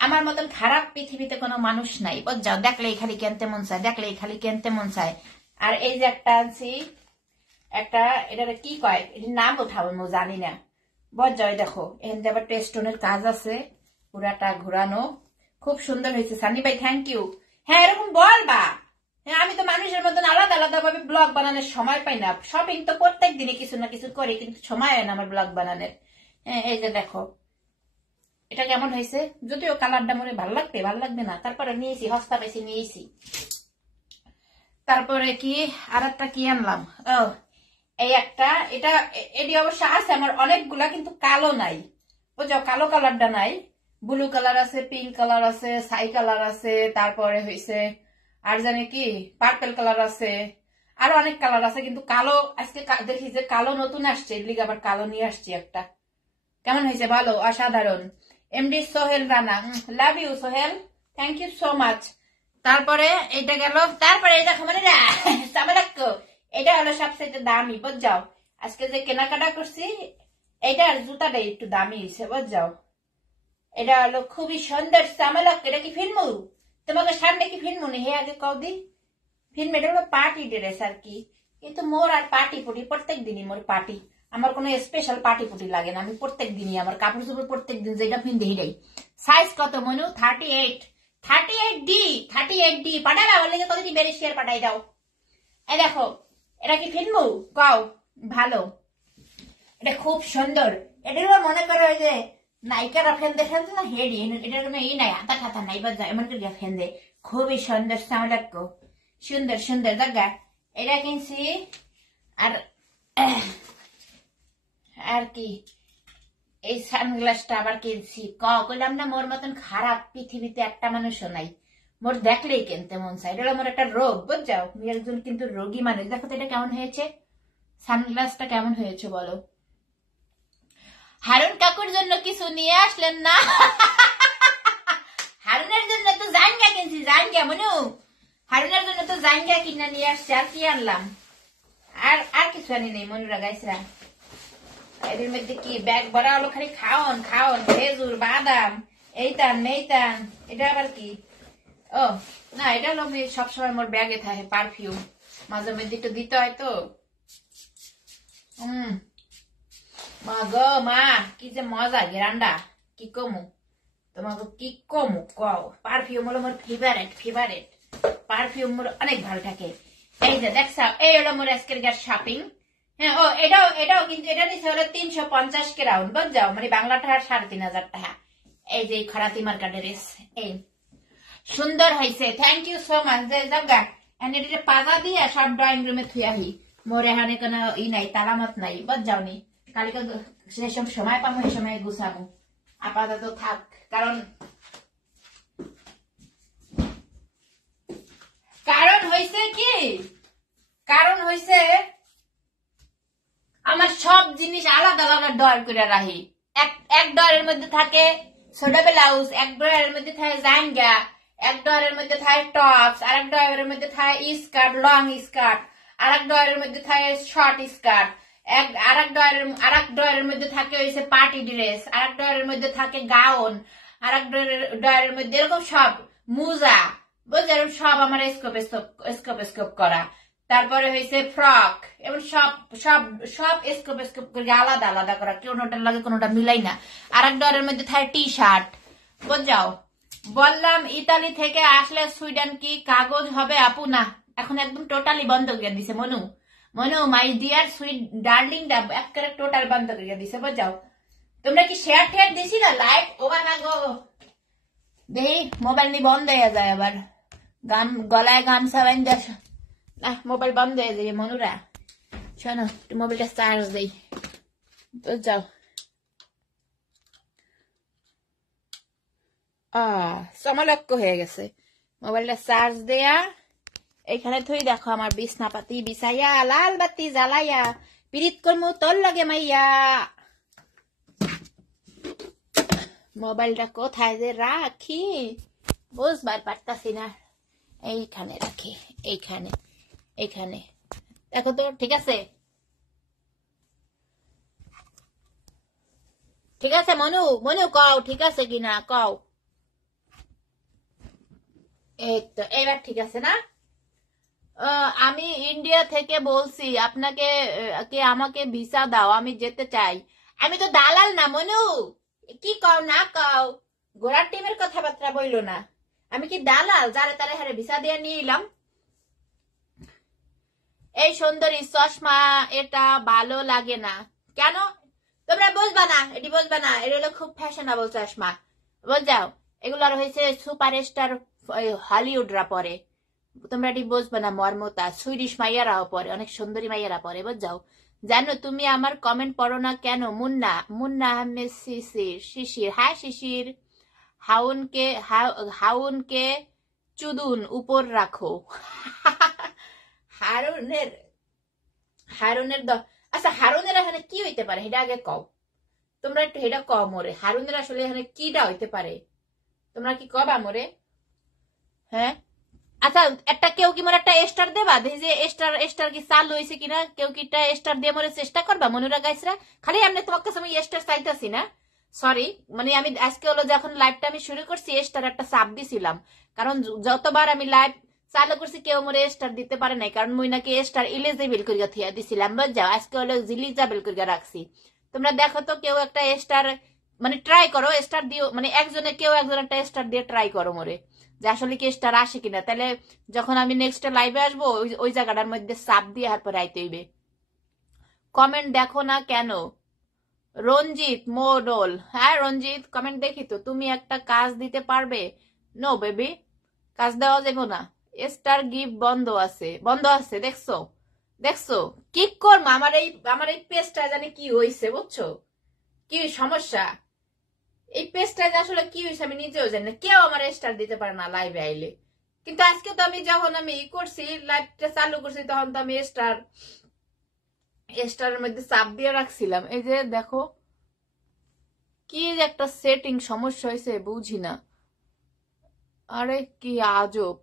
আমার মতন খারাপ পৃথিবীতে কোনো মানুষ নাই বুঝাও, দেখলেই খালি কেনতে মন চায়, দেখলেই খালি কেনতে মন চায়। আর এই যে একটা আনছি, একটা এটা কি কয়, এটার নাম উঠাবো জানি না বুঝাও। দেখো এখানে আবার টেস্টনের কাজ আছে, পুরাটা ঘোরানো, খুব সুন্দর হয়েছে। সানি ভাই থ্যাংক ইউ। হ্যাঁ এরকম বলবা, হ্যাঁ আমি তো মানুষের মতন আলাদা আলাদা ভাবে ব্লগ বানানোর সময় পাই না। শপিং তো প্রত্যেক দিনে কিছু না কিছু করি, কিন্তু সময় হয় না আমার ব্লগ বানানোর। হ্যাঁ এই যে দেখো এটা কেমন হয়েছে, যদিও কালারটা মনে ভালো লাগবে না, তারপরে নিয়েছি, হস্তা পাইছি নিয়েছি। তারপরে কি আর একটা কি আনলাম, ও এই একটা, এটা এটি অবশ্য আছে আমার অনেকগুলা, কিন্তু কালো নাই বুঝাও, কালো কালারটা নাই। ব্লু কালার আছে, পিঙ্ক কালার আছে, ছাই কালার আছে, তারপরে হয়েছে আর জানে কি পার্পেল কালার আছে, আরো অনেক কালার আছে, কিন্তু কালো আজকে দেখি যে কালো নতুন আসছে, এর লিগে আবার কালো নিয়ে আসছি একটা। কেমন হয়েছে ভালো, অসাধারণ। MD Sohel Rana, love you Sohel, thank you so much. তারপরে এটা গেল, তারপরে এটা মানে এটা হলো সবচেয়ে দামি বুঝাও। আজকে যে কেনাকাটা করছি এটা জুতাটা একটু দামি হয়েছে বুঝাও। এটা হলো খুবই সুন্দর চামালাক। এটা কি ফিল্মু, তোমাকে সামনে কি ফিল্মু নি, হে আগে কদি ফিল্ম। এটা হলো পার্টি ড্রেস আর কি, কিন্তু মোর আর পার্টি পুটি প্রত্যেক দিনই মোর পার্টি, আমার কোনো স্পেশাল পার্টি পুটি লাগে না। আমি প্রত্যেক দিনই আমার কাপড় চোপড় প্রত্যেক দিন যেটা পিনতে হিটাই। সাইজ কত মনু, 38D পাঠাবা বললে কতটি বেড়ে শেয়ার পাঠাই দাও। এই দেখো এটা কি ফিল্মু কাও, ভালো, এটা খুব সুন্দর। এটা মনে করো যে নায়িকারা ফেন্দে না হেডি, এটার এই নাই হাতা খাতা নাই বা এমন করে ফেন্দে, খুবই সুন্দর সামলাক্য, সুন্দর সুন্দর জায়গা। এটা কিনছি আর আর কি এই সানগ্লাসটা আবার কিনছি। কইলাম না মোর মতন খারাপ পৃথিবীতে একটা মানুষও নাই, মোর দেখলেই কিনতে মন চাই। এটা আমার একটা রোগ বুঝাও, আমি একজন কিন্তু রোগী মানুষ। দেখো তো এটা কেমন হয়েছে, সানগ্লাসটা কেমন হয়েছে বলো। হারুন কাকুর জন্য কিছু নিয়ে আসলেন না? হারুনের জন্য তো জাঙ্গা কিনছি, জাঙ্গা মনু, হারুনের জন্য তো জাঙ্গা কিনা নিয়ে আসছে। আর কি আনলাম? আর আর কিছু আনি নেই মনুরা গাইসরা। এদের মধ্যে কি ব্যাগ ভরা হলো খালি খাওন খাওন, খেজুর বাদাম এইটান মেইটান। এটা আবার কি? ও না, এটা হলো সবসময় মোর ব্যাগে থাকে পারফিউম, মাঝে মধ্যে একটু দিতে হয় তো। মা গো মা, কি যে মজা গেরান্ডা, কি কমু তোমাকে, কি কমু কও। পারফিউম হলো মোর ফেভারেট ফেভারেট, পারফিউম মোর অনেক ভালো থাকে। এই যে দেখছা, এই হলো মোর আজকের শপিং। হ্যাঁ, ও এটাও এটাও কিন্তু এটা নিচে হলো 350 ক্রাউন, বুঝাও, মানে বাংলাটা 3500 টাকা। এই যে খরাতি মার্কা ড্রেস, এই সুন্দর হয়েছে, থ্যাংক ইউ সো মাচ। যে জাগা এটা পাজা দিয়ে সব ড্রয়িং রুমে থুই আহি, মোর এখানে কোনো ই নাই, তালামত নাই, বুঝাও নি। কালকে সেসব সময় পাবো, এই সময় গুছাবো। আপাতত থাক, কারণ হয়েছে কি, কারণ হয়েছে আমার সব জিনিস আলাদা আলাদা ড্রয়ার করে রাখি। এক ড্রয়ারের মধ্যে থাকে ছোট ব্লাউজ, এক ড্রয়ারের মধ্যে থাকে জাঙ্গা, এক ড্রয়ারের মধ্যে থাকে টপস, আর এক ড্রয়ারের মধ্যে থাকে স্কার্ট, লং স্কার্ট, আর এক ড্রয়ারের মধ্যে থাকে শর্ট স্কার্ট, আর এক ড্রয়ারের মধ্যে থাকে হয়েছে পার্টি ড্রেস, আর এক ড্রয়ারের মধ্যে থাকে গাউন, আর এক ড্রয়ারের মধ্যে এরকম সব মুজা, বুঝলেন, সব আমার স্কোপ স্কোপ স্কোপ করা। তারপরে হয়েছে ফ্রক, এবং সব সব সব স্কোপ স্কোপ করে আলাদা আলাদা করা, কোনোটার লাগে কোনোটা মিলাই না। আর এক ডরের মধ্যে থাকে টি শার্ট, বুঝাও। বললাম ইতালি থেকে আসলে সুইডেন কি কাগজ হবে আপু? না, এখন একদম টোটালি বন্ধ করে দিছে Monu. Monu my dear sweet darling দা একেবারে টোটাল বন্ধ করে দিছে, বুঝাও। তোমরা কি শেয়ার টেয়ার দিছি না, লাইক ওবা না গো? দেখি মোবাইল নি বন্ধ হয়ে যায় আবার, গান গলায় গান সাবাইন দেশ না, মোবাইল বন্ধ হয়ে যাবে মনুরা। শোনো, মোবাইলটা চার্জ দেই, যাও। সমলক্ষ হয়ে গেছে, মোবাইলটা চার্জ দেয়া এখানে থই। দেখো আমার বিছনাপাতি বিছাইয়া, লাল বাতি জ্বালাইয়া, পিরিত করমু তোর লাগে মাইয়া। মোবাইলটা কোথায় যে রাখি বুঝবার পারতাছি না। এইখানে রাখি, এইখানে এইখানে দেখো তো, ঠিক আছে ঠিক আছে মনু, মনু কও ঠিক আছে কিনা কও। এই তো এবার ঠিক আছে না? আমি ইন্ডিয়া থেকে বলছি, আপনাকে কে আমাকে ভিসা দাও, আমি যেতে চাই। আমি তো দালাল না মনু, কি কও না কও, ঘোড়ার টিমের কথাবার্তা বইলো না। আমি কি দালাল যারে তারে হারে ভিসা দিয়ে নিয়ে এলাম? এই সুন্দরী চশমা এটা ভালো লাগে না কেন? তোমরা বুঝবা না, এটি বুঝবা না, এটা হলো খুব ফ্যাশনেবল চশমা, বুঝাও। এগুলো হয়েছে সুপারস্টার হলিউডরা পরে, তোমরা এটি বুঝবে না মর্মতা। সুইডিশ মাইয়ারাও পরে, অনেক সুন্দরী মাইয়ারা পরে, বুঝাও। জানো তুমি আমার কমেন্ট পড়ো না কেন? মুন্না মুন্না আহমেদ শিশির, শিশির হ্যাঁ শিশির। হাউনকে চুদুন উপর রাখো। হারুনের হারুনের আচ্ছা, হারুনের এখানে কি হইতে পারে এটা আগে কও। তোমরা একটু এটা কও মোরে, হারুনের আসলে এখানে কিটা হইতে পারে, তোমরা কি কবা মোরে? হ্যাঁ আচ্ছা, একটা কেউ কি মোর একটা স্টার দেবা, দেখি যে স্টার কি চালু হয়েছে কিনা। কেউ কি একটা স্টার দিয়ে মোরে চেষ্টা করবা মনুরা গাইসরা? খালি আমি তোমার কাছে আমি স্টার চাইতেছি না, সরি, মানে আমি আজকে হলো যখন লাইভটা আমি শুরু করছি স্টার একটা চাপ দিছিলাম, কারণ যতবার আমি লাইভ চালু করছি কেউ মোরে স্টার দিতে পারে নাই, কারণ মুই নাকি স্টার ইলিজিবল করিয়া থিয়া দিছিলাম, বুঝাও। আজকে হলো জিলিজাবল করিয়া রাখছি। তোমরা দেখো তো কেউ একটা স্টার, মানে ট্রাই করো স্টার দিও, মানে একজনে কেউ একজন একটা স্টার দিয়ে ট্রাই করো মোরে, যে আসলে কি স্টার আসে কিনা। তাহলে যখন আমি নেক্সট লাইভে আসবো ওই জায়গাটার মধ্যে চাপ দিয়ে আর পরে আইতে হইবে। কমেন্ট দেখো না কেন? রঞ্জিত মোডল, হ্যাঁ রঞ্জিত কমেন্ট দেখি তো। তুমি একটা কাজ দিতে পারবে? নো বেবি, কাজ দেওয়া যাবে না, স্টার গিফট বন্ধ আছে, বন্ধ আছে। দেখছো দেখছো কি করবো, আমার এই পেজটা জানি কি হয়েছে, বুঝছো কি সমস্যা। এই পেজটা আসলে কি হয়েছে আমি নিজেও জানি না, কেউ আমার স্টার দিতে পারে না লাইভে আইলে। কিন্তু আজকে তো আমি যখন আমি ই করছি লাইভটা চালু করছি তখন তো আমি স্টার স্টারের মধ্যে চাপ দিয়ে রাখছিলাম, এই যে দেখো কি যে একটা সেটিং সমস্যা হয়েছে বুঝি না। আরে কি আজব।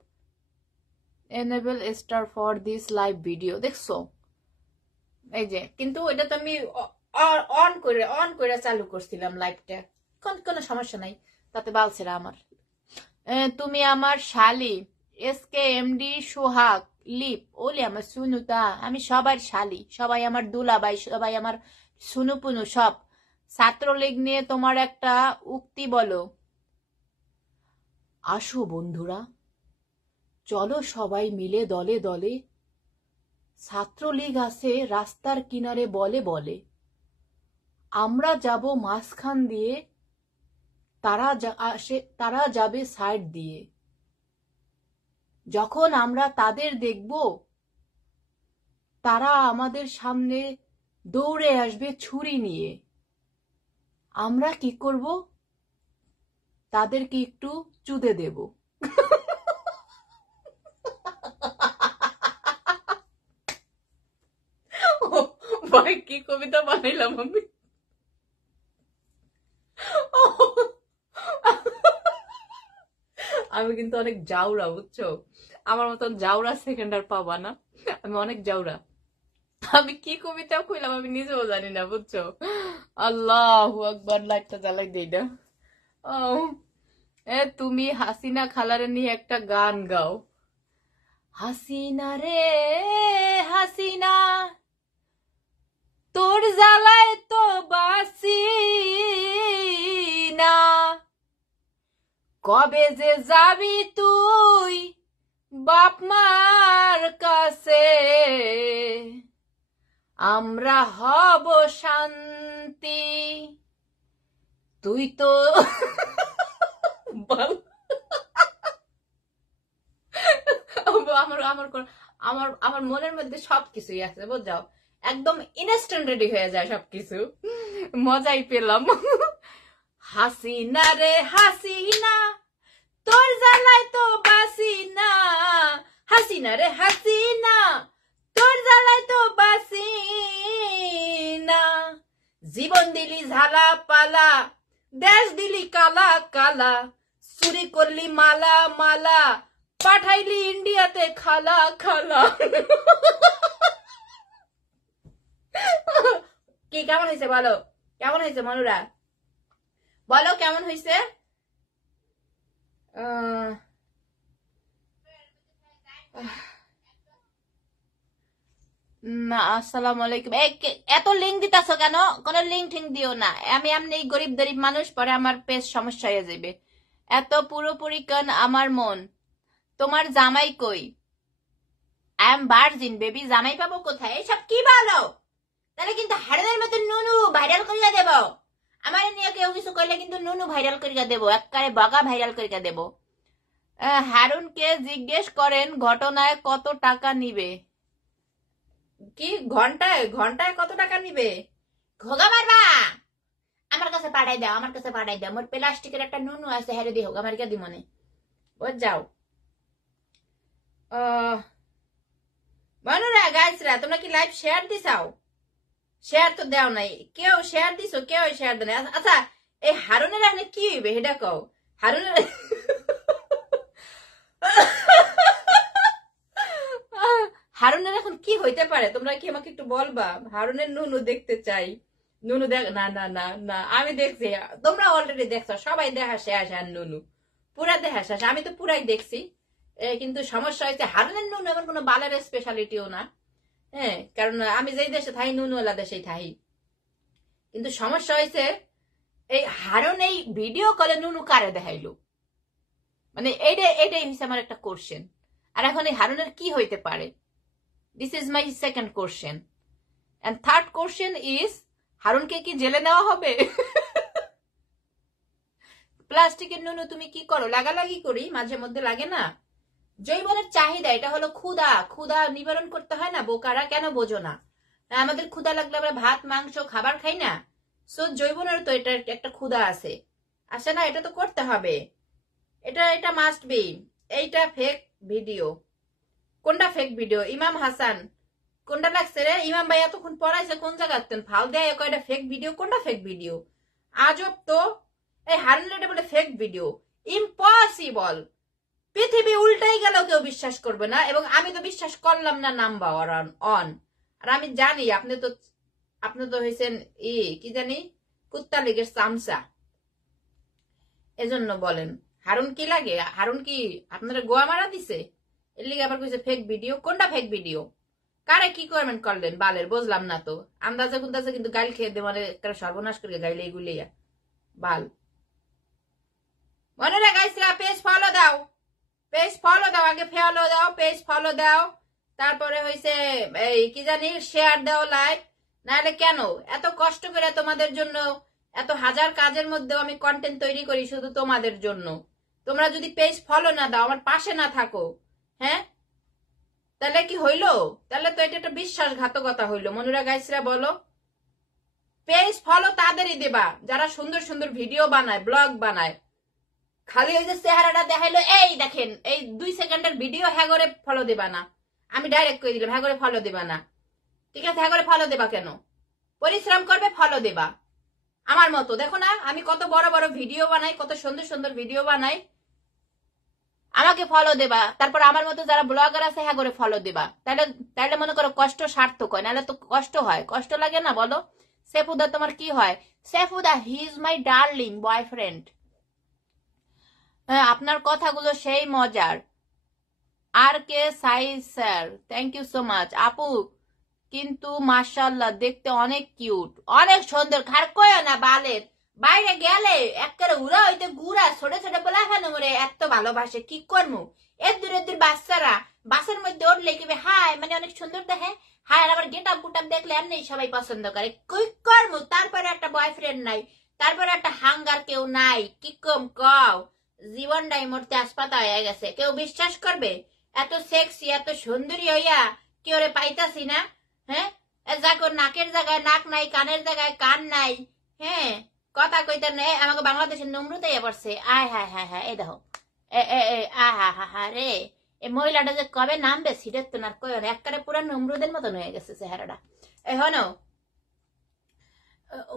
Enable star for this live video, দেখছো? এই যে, কিন্তু এটা তো আমি অন করে চালু করছিলাম লাইভটা, কোনো সমস্যা নাই, তাতে বালছেরা আমার। তুমি আমার শালি, এসকে এমডি সোহাগ, লিপ, ওলি আমার সুনুতা, আমি সবার শালি, সবাই আমার দুলাভাই, সবাই আমার সুনুপুনু সব। ছাত্রলীগ নিয়ে তোমার একটা উক্তি বলো। আসো বন্ধুরা, চলো সবাই মিলে দলে দলে, ছাত্রলীগ আছে রাস্তার কিনারে বলে বলে, আমরা যাব মাঝখান দিয়ে, তারা যাবে সাইড দিয়ে, যখন আমরা তাদের দেখব তারা আমাদের সামনে দৌড়ে আসবে ছুরি নিয়ে, আমরা কি করব? তাদেরকে একটু চুদে দেব। ভাই কি কবিতা বানাইলাম আমি। আমি কিন্তু অনেক জাউরা, বুঝছো? আমার মতন জাউরা সেকেন্ডার পাবা না, আমি অনেক জাউরা। আমি কি কবিতা কইলাম আমি নিজেও জানি না, বুঝছো? আল্লাহু আকবার, লাইটটা জ্বালাই দেই না। তুমি হাসিনা খালারে নিয়ে একটা গান গাও। হাসিনা রে হাসিনা, তোর জ্বালায় তো বাসি না, কবে যে যাবি তুই বাপ মার কাছে, আমরা হব শান্তি, তুই তো বল। আমার আমার আমার আমার মনের মধ্যে সবকিছুই আছে, বুঝাও, একদম ইনস্ট্যান্ট রেডি হয়ে যায় সবকিছু, মজাই পেলাম। হাসিনা রে হাসিনা, তোর জ্বালায় তো বাসি না, হাসিনা রে হাসিনা, তোর জ্বালায় তো বাসি না, জীবন দিলি ঝালা পালা, দেশ দিলি কালা কালা, চুরি করলি মালা মালা, পাঠাইলি ইন্ডিয়াতে খালা খালা। কি কেমন হয়েছে বলো? কেমন হয়েছে মনুরা? বলো কেমন হয়েছে? আসসালামু আলাইকুম। এত লিঙ্ক দিতেছ কেন? কোন লিঙ্ক টিঙ্ক দিও না, আমি এমনি গরিব গরিব মানুষ, পরে আমার পেজ সমস্যা হয়ে যাবে। এত পুরোপুরি কেন আমার মন? তোমার জামাই কই? আই এম ভার্জিন বেবি, জামাই পাবো কোথায়? এসব কি বলো? তাহলে কিন্তু হারুনের মতো নুনু ভাইরাল করিয়া দেব। আমার নিয়ে কেউ কিছু করলে কিন্তু নুনু ভাইরাল করিয়া দেব, একবারে বগা ভাইরাল করিয়া দেব। হারুনকে জিজ্ঞেস করেন ঘটনায় কত টাকা নিবে। কি ঘন্টায় ঘন্টায় কত টাকা নিবে? ঘোগা মারবা? আমার কাছে পাঠাই দাও, আমার কাছে পাঠাই দাও, মোর প্লাস্টিকের একটা নুনু আছে, হেরে দিয়ে হোক আমার কে দিমনে। ও যাও। মানুরা গাইসরা, তোমরা কি লাইভ শেয়ার দিছাও? শেয়ার তো দেও নাই, কেউ শেয়ার দিছো? কেউ শেয়ার দেয় না। আচ্ছা, এই হারুনের আপনি কি হইবে সেটা কও। হারুনের হারুনের এখন কি হইতে পারে তোমরা কি আমাকে একটু বলবা? হারুনের নুনু দেখতে চাই। নুনু দেখ, না না না না, আমি দেখছি, তোমরা অলরেডি দেখছো, সবাই দেখা শেষ। আর নুনু পুরা দেখা শেষ, আমি তো পুরাই দেখছি। কিন্তু সমস্যা হয়েছে হারুনের নুনু এমন কোনো বালের স্পেশালিটিও না। হ্যাঁ, কারণ আমি যেই দেশে থাকি নুনুওয়ালা দেশেই থাকি। কিন্তু সমস্যা হয়েছে এই হারুন এই ভিডিও কলে নুনু কারে দেখাইলো, মানে এইটাই হচ্ছে আমার একটা কোশ্চেন। আর এখন এই হারুনের কি হইতে পারে? This is my second question. And third question is, হারুনকে কি জেলে নেওয়া হবে? প্লাস্টিকের নুনু তুমি কি করো? লাগালাগি করি মাঝে মধ্যে, লাগে না? জৈবনের চাহিদা, এটা হলো ক্ষুধা, ক্ষুধা নিবারণ করতে হয় না? বোকারা কেন বোঝো না? আমাদের ক্ষুধা লাগলে আমরা ভাত মাংস খাবার খাই না? সো জৈবনের তো এটা একটা ক্ষুধা আছে, আসে না? এটা তো করতে হবে, এটা এটা মাস্ট বি। এইটা ফেক ভিডিও। কোনটা ফেক ভিডিও? ইমাম হাসান কোনটা লাগছে রে? ইমাম ভাই এতক্ষণ পড়াইছে কোন জায়গাতেন? ফাল দেয় কয়টা ফেক ভিডিও, কোনটা ফেক ভিডিও? আজব তো। এই হারুন রেডে বলে ফেক ভিডিও, ইম্পসিবল। পৃথিবী উল্টাই গেলেও কেউ বিশ্বাস করবে না, এবং আমি তো বিশ্বাস করলাম না নাম্বার অন। আর আমি জানি আপনি তো হয়েছেন কি জানি কুত্তা লীগের চামচা, এজন্য বলেন। হারুন কি লাগে? হারুন কি আপনারা গোয়া মারা দিছে? এর লিগে আবার কইছে ফেক ভিডিও। কোনটা ফেক ভিডিও? কারে কি কমেন্ট করলেন বালের? বুঝলাম না তো। আন্দাজে কুন্দাজে কিন্তু গাইল খেয়ে দে, মানে সর্বনাশ করে গাইলে এইগুলিয়া বাল। মনে রাখাইছিলা পেজ ফলো দাও, পেজ ফলো দাও, আগে ফলো দাও, পেজ ফলো দাও, তারপরে হইছে এই কি জানি শেয়ার দাও, লাইক। নাহলে কেন এত কষ্ট করে তোমাদের জন্য, এত হাজার কাজের মধ্যেও আমি কন্টেন্ট তৈরি করি শুধু তোমাদের জন্য। তোমরা যদি পেজ ফলো না দাও, আমার পাশে না থাকো, হ্যাঁ, তাহলে কি হইলো? তাহলে তো এটা একটা বিশ্বাসঘাতকতা হইলো। মনুরা গাইসরা বলো, পেজ ফলো তাদেরই দেবা যারা সুন্দর সুন্দর ভিডিও বানায়, ব্লগ বানায়। খালি ওই যে চেহারাটা দেখাইলো, এই দেখেন এই 2 সেকেন্ডের ভিডিও, হ্যাঁ করে ফলো দেবা না। আমি ডাইরেক্ট করে দিলাম, হ্যাঁ করে ফলো দেবা না। ঠিক আছে, হ্যাঁ করে ফলো দেবা কেন? পরিশ্রম করবে, ফলো দেবা। আমার মতো দেখো না, আমি কত বড় বড় ভিডিও বানাই, কত সুন্দর সুন্দর ভিডিও বানাই, আমাকে ফলো দেবা। তারপর আমার মতো যারা ব্লগার আছে, হ্যাঁ করে ফলো দেবা। তাহলে তাহলে মনে করো কষ্ট সার্থক হয়, নাহলে তো কষ্ট হয়, কষ্ট লাগে না বলো? সেফুদা তোমার কি হয়? Sefuda, he is my darling boyfriend. হ্যাঁ, আপনার কথাগুলো সেই মজার। আর কে সাইজ sir, thank you so much. আপু কিন্তু মাশাআল্লাহ দেখতে অনেক কিউট, অনেক সুন্দর। খার কয় না বালের, বাইরে গেলে একেবারে উড়া হইতে গুড়া, ছোট ছোট বলা ফেলো মরে এত ভালোবাসে। কি করবো, এর দূর বাচ্চারা বাসের মধ্যে উঠলে কি হাই, মানে অনেক সুন্দর দেখে হাই, আর আবার গেট আপ গুটাপ দেখলে এমনি সবাই পছন্দ করে। কি করবো, তারপরে একটা বয়ফ্রেন্ড নাই, তারপরে একটা হাঙ্গার কেউ নাই। কি কম কও, জীবনটাই মোর তেজপাতা হয়ে গেছে। কেউ বিশ্বাস করবে? এত সেক্সি, এত সুন্দরী হইয়া কেউ রে পাইতাছি না। হ্যাঁ, যাক নাকের জায়গায় নাক নাই, কানের জায়গায় কান নাই, হ্যাঁ, কথা কইতে নেই। আমাকে বাংলাদেশের নমরুতাই পড়ছে। আয় হায় হায় হায়, এই দেখো আহা হা হা রে, এই মহিলাটা যে কবে নামবে সিটের তো না কই, একবারে পুরো নমরুদের মতন হয়ে গেছে চেহারাটা। এখন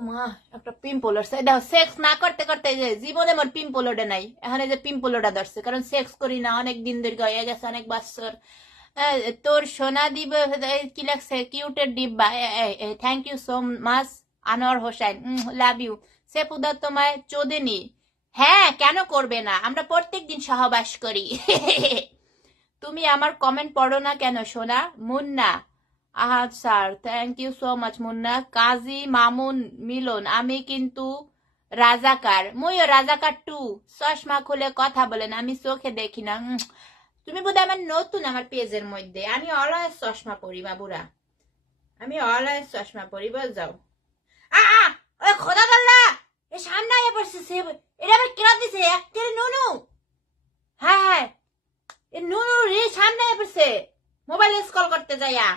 মা একটা পিম্পল হচ্ছে, দেখো সেক্স না করতে করতে যে জীবনে মোর পিম্পল ওঠে নাই, এখন এই যে পিম্পল ওটা ধরছে, কারণ সেক্স করি না অনেক দিন ধরে, হয়ে গেছে অনেক বছর। তোর সোনা দিব কি লাগছে, কিউটের ডিব্বা। Thank you so much Anwar Hossain, love you. সেফুদা তোমায় চোদেনি? হ্যাঁ, কেন করবে না, আমরা প্রত্যেক দিন সহবাস করি। তুমি আমার কমেন্ট পড়ো না কেন সোনা? Munna Ahad sir, thank you so much Munna. Kazi Mamun Milon, আমি কিন্তু রাজাকার, মুইও রাজাকার টু। চশমা খুলে কথা বলেন, আমি চোখে দেখি না। তুমি বোধহয় আমার নতুন, আমার পেজের মধ্যে। আমি অলওয়েজ চশমা পরি বাবুরা, আমি অলওয়েজ চশমা পরি, বল যাও। খোদা গাল্লা, এ সামনে আয়া পড়ছে, এটা আবার কেনা দিছে একটা নুনু। হ্যাঁ হ্যাঁ, এ নুনু রে সামনে আয়া পড়ছে, মোবাইল স্কল করতে যাইয়া।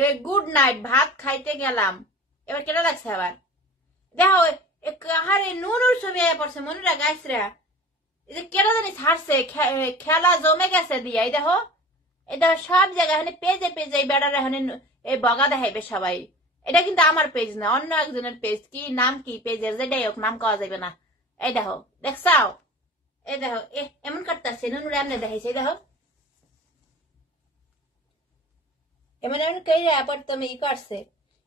এ গুড নাইট, ভাত খাইতে গেলাম। এবার কেনা লাগছে আবার, দেখো কাহারে নুনুর ছবি আয়া পড়ছে। মনুরা গাইসরা, এই যে কেনা জানি ছাড়ছে, খেলা জমে গেছে দিয়া। এই দেখো সব জায়গায় পেজে পেজে বেড়ার এখন এই বগা দেখাইবে সবাই। এটা কিন্তু আমার পেজ না, অন্য একজনের পেজ। কি নাম কি পেজের, যেটাই হোক নাম কওয়া যাবে না। এই দেখো, দেখছাও? এই দেখো এমন করতেছে, নুনুর এমনি দেখাইছে। এই দেখো এমন এমন কই আবার তুমি ই করছে,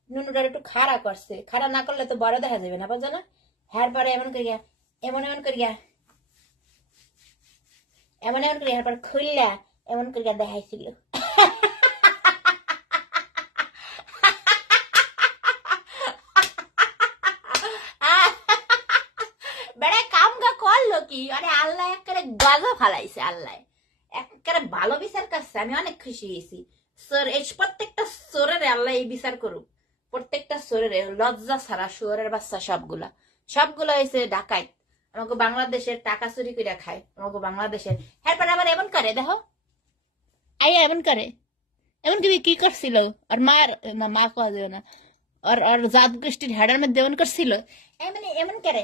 নুনুটার একটু খাড়া করছে। খাড়া না করলে তো বড় দেখা যাবে না, বুঝছো না? হ্যার পরে এমন করিয়া, এমন এমন করিয়া, এমন এমন করিয়া হ্যার পর খুললা এমন করিয়া দেখাইছিল। বেড়া কামগা করলো কি? আরে আল্লাহ একেবারে গজা ফালাইছে, আল্লাহ একেবারে ভালো বিচার করছে। আমি অনেক খুশি হয়েছি। এই প্রত্যেকটা সোরের আল্লাহ এই বিচার করুক, প্রত্যেকটা সোরের লজ্জা ছাড়া শুয়োরের বাচ্চা সবগুলা সবগুলা হয়েছে ডাকাইত। আমাকে বাংলাদেশের টাকা চুরি করে খায়, আমাকে বাংলাদেশের। এরপর আবার এমন করে, দেখো আই এমন করে, এমন কি করছিল? আর মার না, মা কোয়া যাবে না, আর জাত গোষ্ঠীর হেডার মধ্যে এমন করছিল, এমন এমন করে।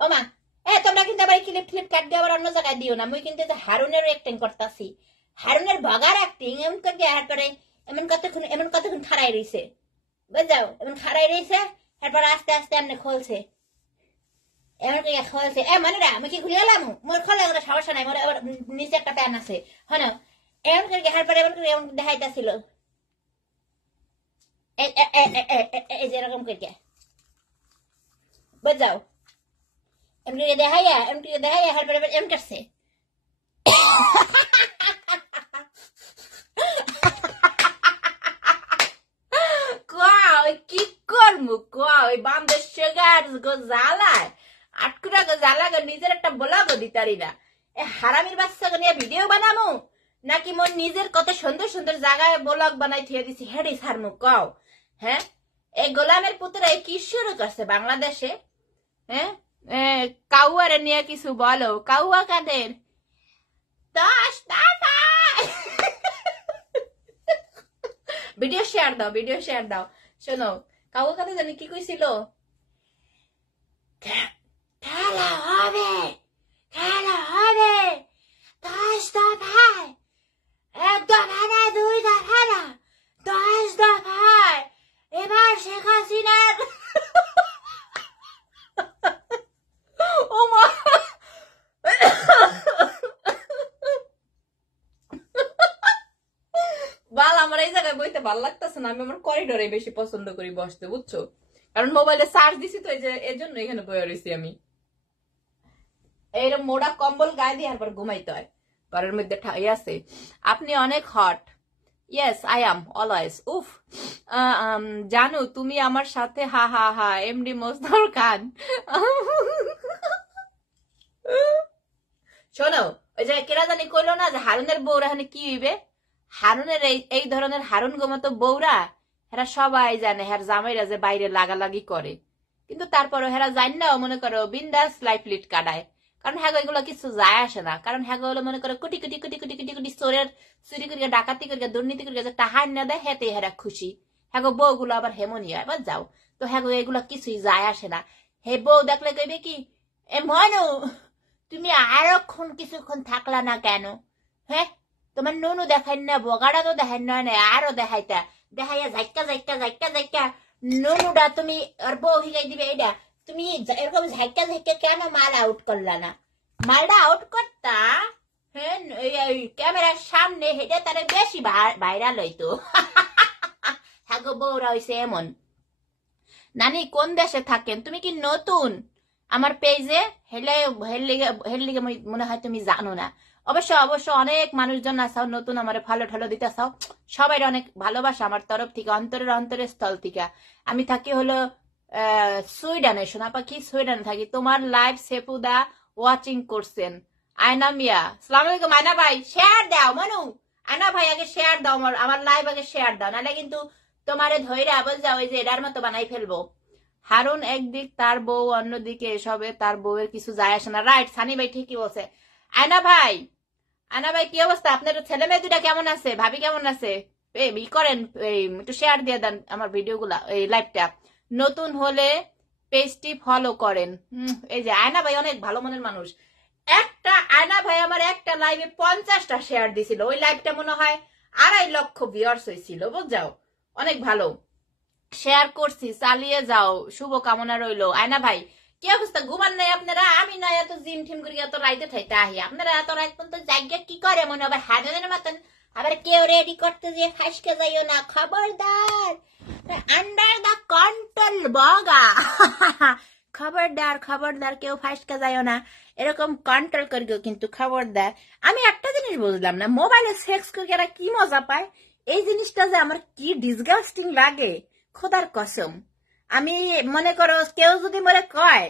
ও মা, তোমরা কিন্তু আবার ক্লিপ কাট দিয়ে আবার অন্য জায়গায় দিও না। মুই কিন্তু হারুনের অ্যাক্টিং করতেছি, হারুনের ভগার অ্যাক্টিং এমন করে আর করে এমন কতক্ষণ খাড়াই রইছে বুঝাও, এমন খাড়াই রইছে, তারপর আস্তে আস্তে এমনি খোলছে, এমন করে খোলছে। মানে আমি কি খুলে এলাম, মোর খোলা কোনো সমস্যা নাই, মোর আবার নিচে একটা প্যান আছে, হ্যাঁ এমন করে তারপরে এমন করে এমন দেখাইতেছিল এই যে এরকম করে বুঝাও, এমনি দেখাইয়া তারপরে এমন করছে। কি করবো ওই বান্ধব জ্বালায় আটকুরা জ্বালা নিজের একটা বলাগো দিতারি না। হারামির বাচ্চাকে নিয়ে ভিডিও বানামু নাকি মোর নিজের কত সুন্দর সুন্দর জায়গায় ব্লগ বানাই থিয়ে দিছি হেডি সারমু কও। হ্যাঁ, এই গোলামের পুত্র কি শুরু করছে বাংলাদেশে? হ্যাঁ, কাউয়ারে নিয়ে কিছু বলো, কাউয়া কাদের 10 টাকা ভিডিও শেয়ার দাও। শোনো, কাউয়া কাদের জানি কি কইছিল, খেলা হবে 10 দফায়, 1 দফা না 2 দফা না 10 দফায়, এবার শেখ হাসিনার ও মা বাল, আমার এই জায়গায় বইতে ভালো লাগতেছে না, আমি আমার করিডোরে বেশি পছন্দ করি বসতে, বুঝছো? কারণ মোবাইলে চার্জ দিছি তো, এই জন্য এখানে বয়ে রয়েছি আমি। এইরকম মোড়া কম্বল গায়ে দিয়ে আর ঘুমাইতে হয়, ঘরের মধ্যে ঠাই আছে। আপনি অনেক hot. Yes I am always. উফ, জানো তুমি আমার সাথে হা হা হা এমডি মোস্তফা খান। শোনো, ওই যে কেরা জানি কইলো না যে হারুনের বউরা এখানে কি হইবে, হারুনের এই ধরনের হারুন গোমতো বউরা হেরা সবাই জানে হের জামাইরা যে বাইরে লাগালাগি করে, কিন্তু তারপরও হেরা জান না মনে করো বিন্দাস লাইফ লিড কাটায়। কারণ হ্যাগো এগুলো কিছু যায় আসে না, কারণ হ্যাগো হলো মনে করো কোটি কোটি কোটি কোটি কোটি কোটি চুরি করিয়া ডাকাতি করিয়া দুর্নীতি করিয়া যে টাহার না দেয় হেতে হেরা খুশি। হ্যাগো বউ গুলো আবার হেমনি হয়, এবার যাও তো হ্যাগো এগুলো কিছুই যায় আসে না। হে বউ দেখলে কইবে কি, এ মনু তুমি আরক্ষণ কিছুক্ষণ থাকলা না কেন? হ্যাঁ, তোমার নুনু দেখাই না, বগাড়া তো দেখাই না, আরো দেখাইতা দেখাইয়া ঝাইকা নুনুটা তুমি আর বউ হিগাই দিবে, এটা তুমি এরকম ঝাইকা কেন মাল আউট করলা না? মালটা আউট করতা হ্যাঁ ক্যামেরার সামনে, হেটা তারা বেশি ভাইরাল হইতো। হ্যাঁ গো, বউরা হইছে এমন। নানি কোন দেশে থাকেন? তুমি কি নতুন আমার পেজে? হেললিগে মনে হয় তুমি জানো না। অবশ্য অনেক মানুষজন আসাও নতুন আমার ভালো ঠালো দিতে চাও, সবাই অনেক ভালোবাসা আমার তরফ থেকে, অন্তরের স্থল থেকে। আমি থাকি হলো সুইডেনে, সোনা পাখি সুইডেনে থাকি। তোমার লাইভ সেপুদা ওয়াচিং করছেন। আয়না মিয়া, সালাম আলাইকুম। আয়না ভাই শেয়ার দাও, মনু আয়না ভাই আগে শেয়ার দাও, আমার লাইভ আগে শেয়ার দাও, নাহলে কিন্তু তোমারে ধৈর্য আবার যাও ওই যে এটার মতো বানাই ফেলবো। হারুন একদিক, তার বউ অন্যদিকে, এসবে তার বউয়ের কিছু যায় আসে না। রাইট, সানি ভাই ঠিকই বলছে। আয়না ভাই কি অবস্থা? আপনার ছেলে মেয়ে দুটা কেমন আছে? ভাবি কেমন আছে? ই করেন, একটু শেয়ার দিয়ে দেন আমার ভিডিও গুলা, এই লাইভটা। নতুন হলে পেজটি ফলো করেন। এই যে আয়না ভাই অনেক ভালো মনের মানুষ। আয়না ভাই আমার একটা লাইভে 50টা শেয়ার দিছিল, ওই লাইভটা মনে হয় 2.5 লক্ষ ভিউয়ার্স হয়েছিল, বুঝাও অনেক ভালো। শেয়ার করছি, চালিয়ে যাও, শুভ কামনা রইলো। আয়না ভাই কি অবস্থা? ঘুমান নাই আপনারা? আমি নয় এত জিম ঠিম করি এত রাইতে ঠাইতে আহি, আপনারা এত রাত পর্যন্ত জায়গা কি করে মনে আবার হাজারের মতন আবার কেউ রেডি করতে যে ফাঁসকে যাইও না, খবরদার, আন্ডার দা কন্ট্রোল বগা। খবরদার কেউ ফাঁসকে যাইও না, এরকম কন্ট্রোল করিও কিন্তু, খবরদার। আমি একটা জিনিস বুঝলাম না, মোবাইলে সেক্স করে এরা কি মজা পায়, এই জিনিসটা যে আমার কি ডিসগাস্টিং লাগে খোদার কসম। আমি মনে করো কেউ যদি মনে কয়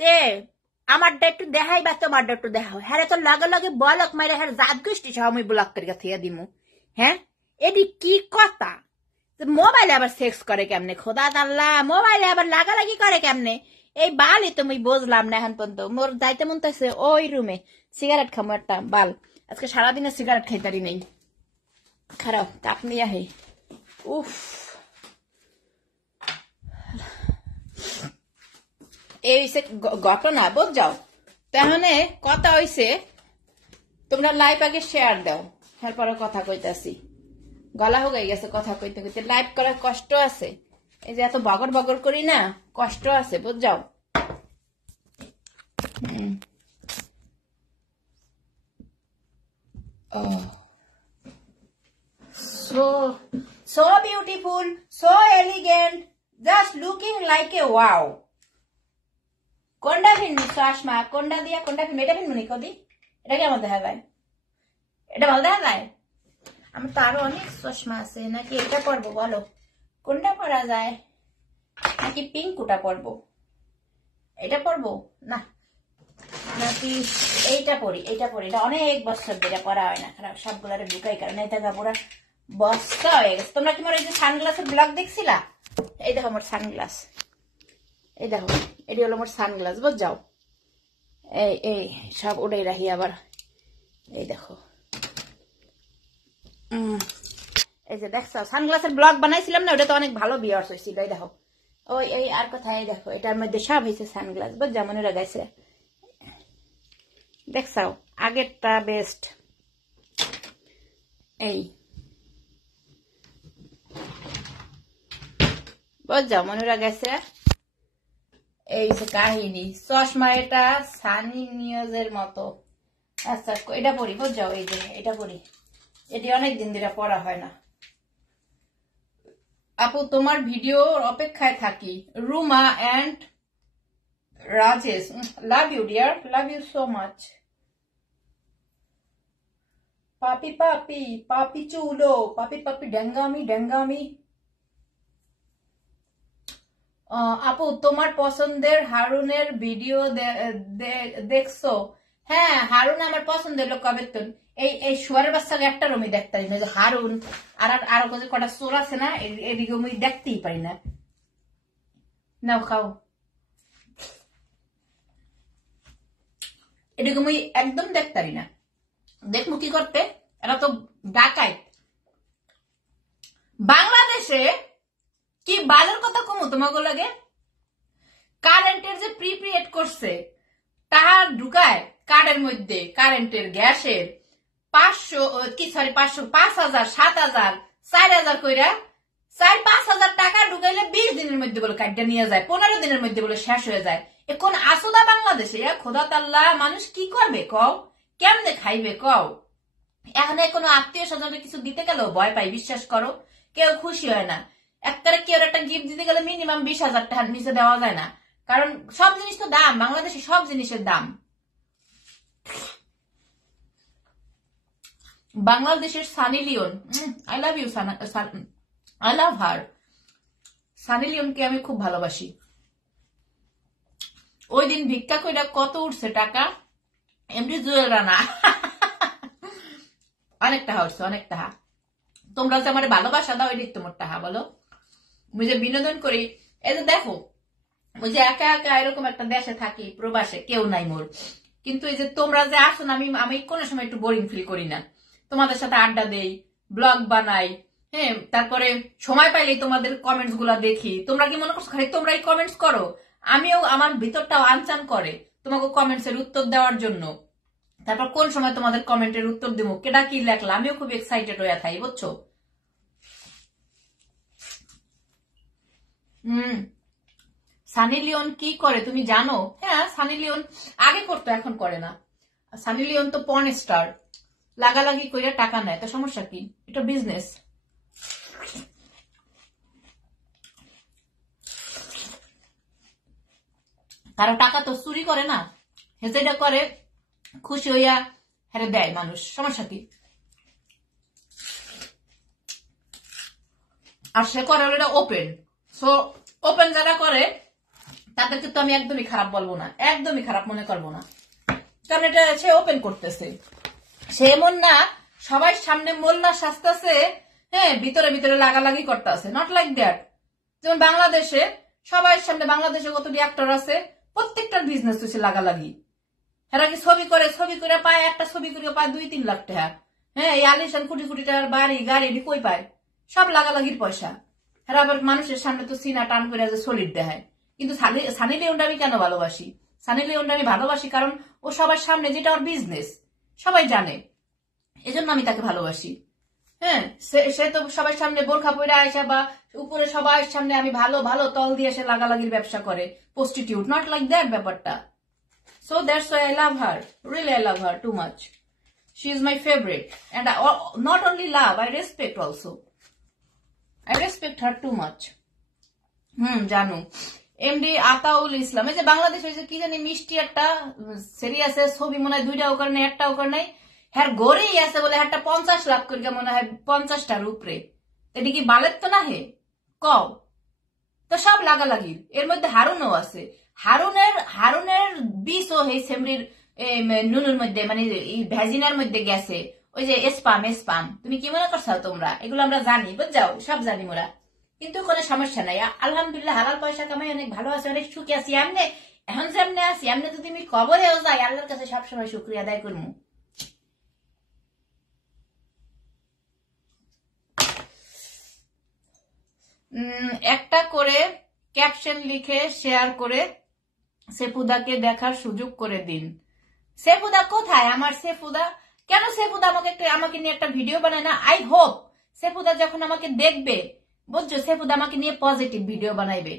যে আমারটা একটু দেখাই বা তোমারটা একটু দেখাও, হ্যাঁ তো লগে বলক মাইরে হ্যাঁ জাত গোষ্ঠী সহ আমি ব্লক করে থিয়া দিমু। হ্যাঁ, এটি কি কথা? মোবাইলে আবার সেক্স করে কেমনে? খোদা আল্লাহ, মোবাইলে আবার লাগালাগি করে কেমনে? এই বালই তুমি বুঝলাম না এখন পর্যন্ত। মোর যাইতে মন চাইছে ওই রুমে সিগারেট খামো একটা, বাল আজকে সারাদিনে সিগারেট খাইতারি নেই। খারাপ তাপ নিয়ে আহে। উফ, এই ঘটনা বুঝ যাও। তাহলে কথা হইছে তোমরা লাইভ আগে শেয়ার দাও, তারপরে কথা কইতাছি। গলা হয়ে গেছে কথা কইতে কইতে, লাইভ করার কষ্ট আছে, এই যে এত বগর বগর করি না, কষ্ট আছে বুঝাও। So beautiful, so elegant, just looking like a wow. কোনটা ফিল্মি চশমা, কোনটা দিয়া কোনটা ফিল্ম, এটা ফিল্ম কদি, এটা কেমন দেখা যায়, এটা ভালো দেখা যায়। আমার তো আরো অনেক চশমা আছে, নাকি এটা পরবো বলো, কোনটা পরা যায়, নাকি পিঙ্কুটা পরবো, এটা পরবো না, নাকি এইটা পরি, এটা পরি, এটা অনেক বছর ধরে পরা হয় না, খারাপ সবগুলারে ঢুকাই, কারণ এটা কাপড়া বস্তা হয়ে গেছে। তোমরা কি আমার এই যে সানগ্লাসের ব্লগ দেখছিলা, এই দেখো আমার সানগ্লাস, এই দেখো এটি হলো আমার সানগ্লাস বুঝাও। এই এই সব উড়াই রাখি আবার, এই দেখো এই যে দেখছো সানগ্লাসের ব্লগ বানাইছিলাম না, ওটা তো অনেক ভালো ভিউয়ার্স হয়েছিল। এই দেখো ওই এই আর কোথায়, এই দেখো এটার মধ্যে সব হয়েছে সানগ্লাস বুঝা, মনে রাখাইছে। দেখছাও আগেরটা বেস্ট, এই বুঝাও মনে রাখাইছে। এই যে কাহিনী, চশমা এটা সানি নিউজের মতো। আচ্ছা এটা পড়ি বুঝাও, এই যে এটা পড়ি, এটি অনেকদিন ধরে পড়া হয় না। আপু তোমার ভিডিওর অপেক্ষায় থাকি, Ruma and Rajesh, love you dear, love you so much. পাপি পাপি পাপি চুলো, পাপি পাপি ডেঙ্গামি ডেঙ্গামি। আপু তোমার পছন্দের হারুনের ভিডিও দেখছো? হ্যাঁ হারুন আমার পছন্দের লোক। কবে তো এই এই শুয়ারের বাচ্চাকে একটা রুমি দেখতে পারি না, যে হারুন আর আরো কটা চোর আছে না, এদিকে আমি দেখতেই পারি না। নাও খাও, এদিকে আমি একদম দেখতে পারি না। দেখবো কি করতে, এরা তো ডাকাইত। বাংলাদেশে কি বালের কথা কমু তোমাকে লাগে, কারেন্টের যে প্রিপেড করছে তাহা ঢুকায় কার্ডের মধ্যে, কারেন্টের গ্যাসের 500 কি সরি 500 5,000 7,000 4,000 কইরা 4-5,000 টাকা ঢুকাইলে 20 দিনের মধ্যে বলে কার্ডটা নিয়ে যায়, 15 দিনের মধ্যে বলে শেষ হয়ে যায়। এখন আসুদা বাংলাদেশে খোদা তাল্লাহ, মানুষ কি করবে কও, কেমনে খাইবে কও। এখন কোনো আত্মীয় স্বজনে কিছু দিতে গেলেও ভয় পাই, বিশ্বাস করো কেউ খুশি হয় না। একটারে কেউ একটা গিফট দিতে গেলে মিনিমাম 20,000 টাকার নিচে দেওয়া যায় না, কারণ সব জিনিস তো দাম, বাংলাদেশে সব জিনিসের দাম। বাংলাদেশের Sunny Leone, I love you, I love her. Sunny লিওনকে আমি খুব ভালোবাসি। ওই দিন ভিক্ষা কইরা কত উঠছে টাকা, এমনি জুয়েলরা না অনেক টাকা উঠছে, অনেক টাকা। তোমরা যে আমার ভালোবাসা দাও, এটি তোমার টাকা বলো। আমি যে বিনোদন করি, এই যে দেখো ওই যে একা একা এরকম একটা দেশে থাকি, প্রবাসে কেউ নাই মোর, কিন্তু এই যে তোমরা যে আসো না, আমি কোনো সময় একটু বোরিং ফিল করি না। তোমাদের সাথে আড্ডা দেই, ব্লগ বানাই, হ্যাঁ, তারপরে সময় পাইলেই তোমাদের কমেন্টস গুলা দেখি। তোমরা কি মনে করছো খালি তোমরাই কমেন্টস করো? আমিও আমার ভিতরটাও আনচান করে তোমাকে কমেন্টস এর উত্তর দেওয়ার জন্য। তারপর কোন সময় তোমাদের কমেন্টের উত্তর দিব, কেডা কি লেখলা, আমিও খুব এক্সাইটেড হয়ে থাকি বুঝছো। সানি লিওন কি করে তুমি জানো? হ্যাঁ সানি লিওন আগে করতো, এখন করে না। সানি লিওন তো পর্ন স্টার, লাগালাগি করে টাকা নেয়, তো সমস্যা কি, এটা বিজনেস। তারা টাকা তো চুরি করে না, যেটা করে খুশি হইয়া হেরে দেয় মানুষ, সমস্যা কি। আর সে করে হলো এটা ওপেন, সো ওপেন যারা করে তাদেরকে তো আমি একদমই খারাপ বলবো না, একদমই খারাপ মনে করবো না, কারণ এটা সে ওপেন করতেছে। সে এমন না সবাই সামনে মোল্লা সাজতেছে, হ্যাঁ ভিতরে ভিতরে লাগালাগি করতেছে, নট লাইক দ্যাট। যেমন বাংলাদেশে সবাই সামনে, বাংলাদেশে কতটি অ্যাক্টর আছে, প্রত্যেকটার বিজনেস হচ্ছে লাগালাগি। এরা কি ছবি করে, ছবি করে পায়, একটা ছবি করে পায় 2-3 লাখ টাকা, হ্যাঁ এই আলিশান কোটি কোটি টাকার বাড়ি গাড়ি কই পায়, সব লাগালাগির পয়সা। এরা আবার মানুষের সামনে তো সিনা টান করে যে সলিড দেখায়। কিন্তু সানি লিওনটা আমি কেন ভালোবাসি, সানি লিওনকে আমি ভালোবাসি কারণ ও সবার সামনে, যেটা ওর বিজনেস সবাই জানে, এজন্য আমি তাকে ভালোবাসি। হ্যাঁ, সে তো সবার সামনে বোরখা পরে আসা বা উপরে সবার সামনে আমি ভালো ভালো তল দিয়ে সে লাগালাগির ব্যবসা করে, প্রস্টিটিউট, নট লাইক দ্যাট ব্যাপারটা। So that's why I love her, really I love her too much. She is my favourite and not only love, I respect also. I respect her too much. জানু এমডি আতাউল ইসলাম, এই যে বাংলাদেশ হয়েছে কি জানি মিষ্টি একটা সিরিয়াসের ছবি মনে হয় 2টাও করে নাই, 1টাও করে নাই, হ্যাঁ গড়েই আছে বলে একটা 50 লাখ করে মনে হয়, 50টার উপরে। এটা কি বালের তো না হে কও তো, সব লাগালাগির। এর মধ্যে হারুনও আছে, হারুনের বিষও হে সেমরির নুনুর মধ্যে, মানে ভ্যাজিনার মধ্যে গেছে, ওই যে স্পাম। তুমি কি মনে করছো তোমরা? এগুলো আমরা জানি, বুঝাও, সব জানি মোরা, কিন্তু কোনো সমস্যা নাই। আলহামদুলিল্লাহ হালাল পয়সা কামাই অনেক ভালো আছে, অনেক সুখী আছি। এমনি এখন যেমনি আছি এমনি যদি আমি কবরেও যাই, আল্লাহর কাছে সবসময় শুক্রিয়া আদায় করবো। একটা করে ক্যাপশন লিখে শেয়ার করে সেফুদাকে দেখার সুযোগ করে দিন। সেফুদা কোথায়? আমার সেফুদা কেন? সেফুদা আমাকে নিয়ে একটা ভিডিও বানায় না? আই হোপ সেফুদা যখন আমাকে দেখবে, বুঝছো, সেফুদা আমাকে নিয়ে পজিটিভ ভিডিও বানাইবে,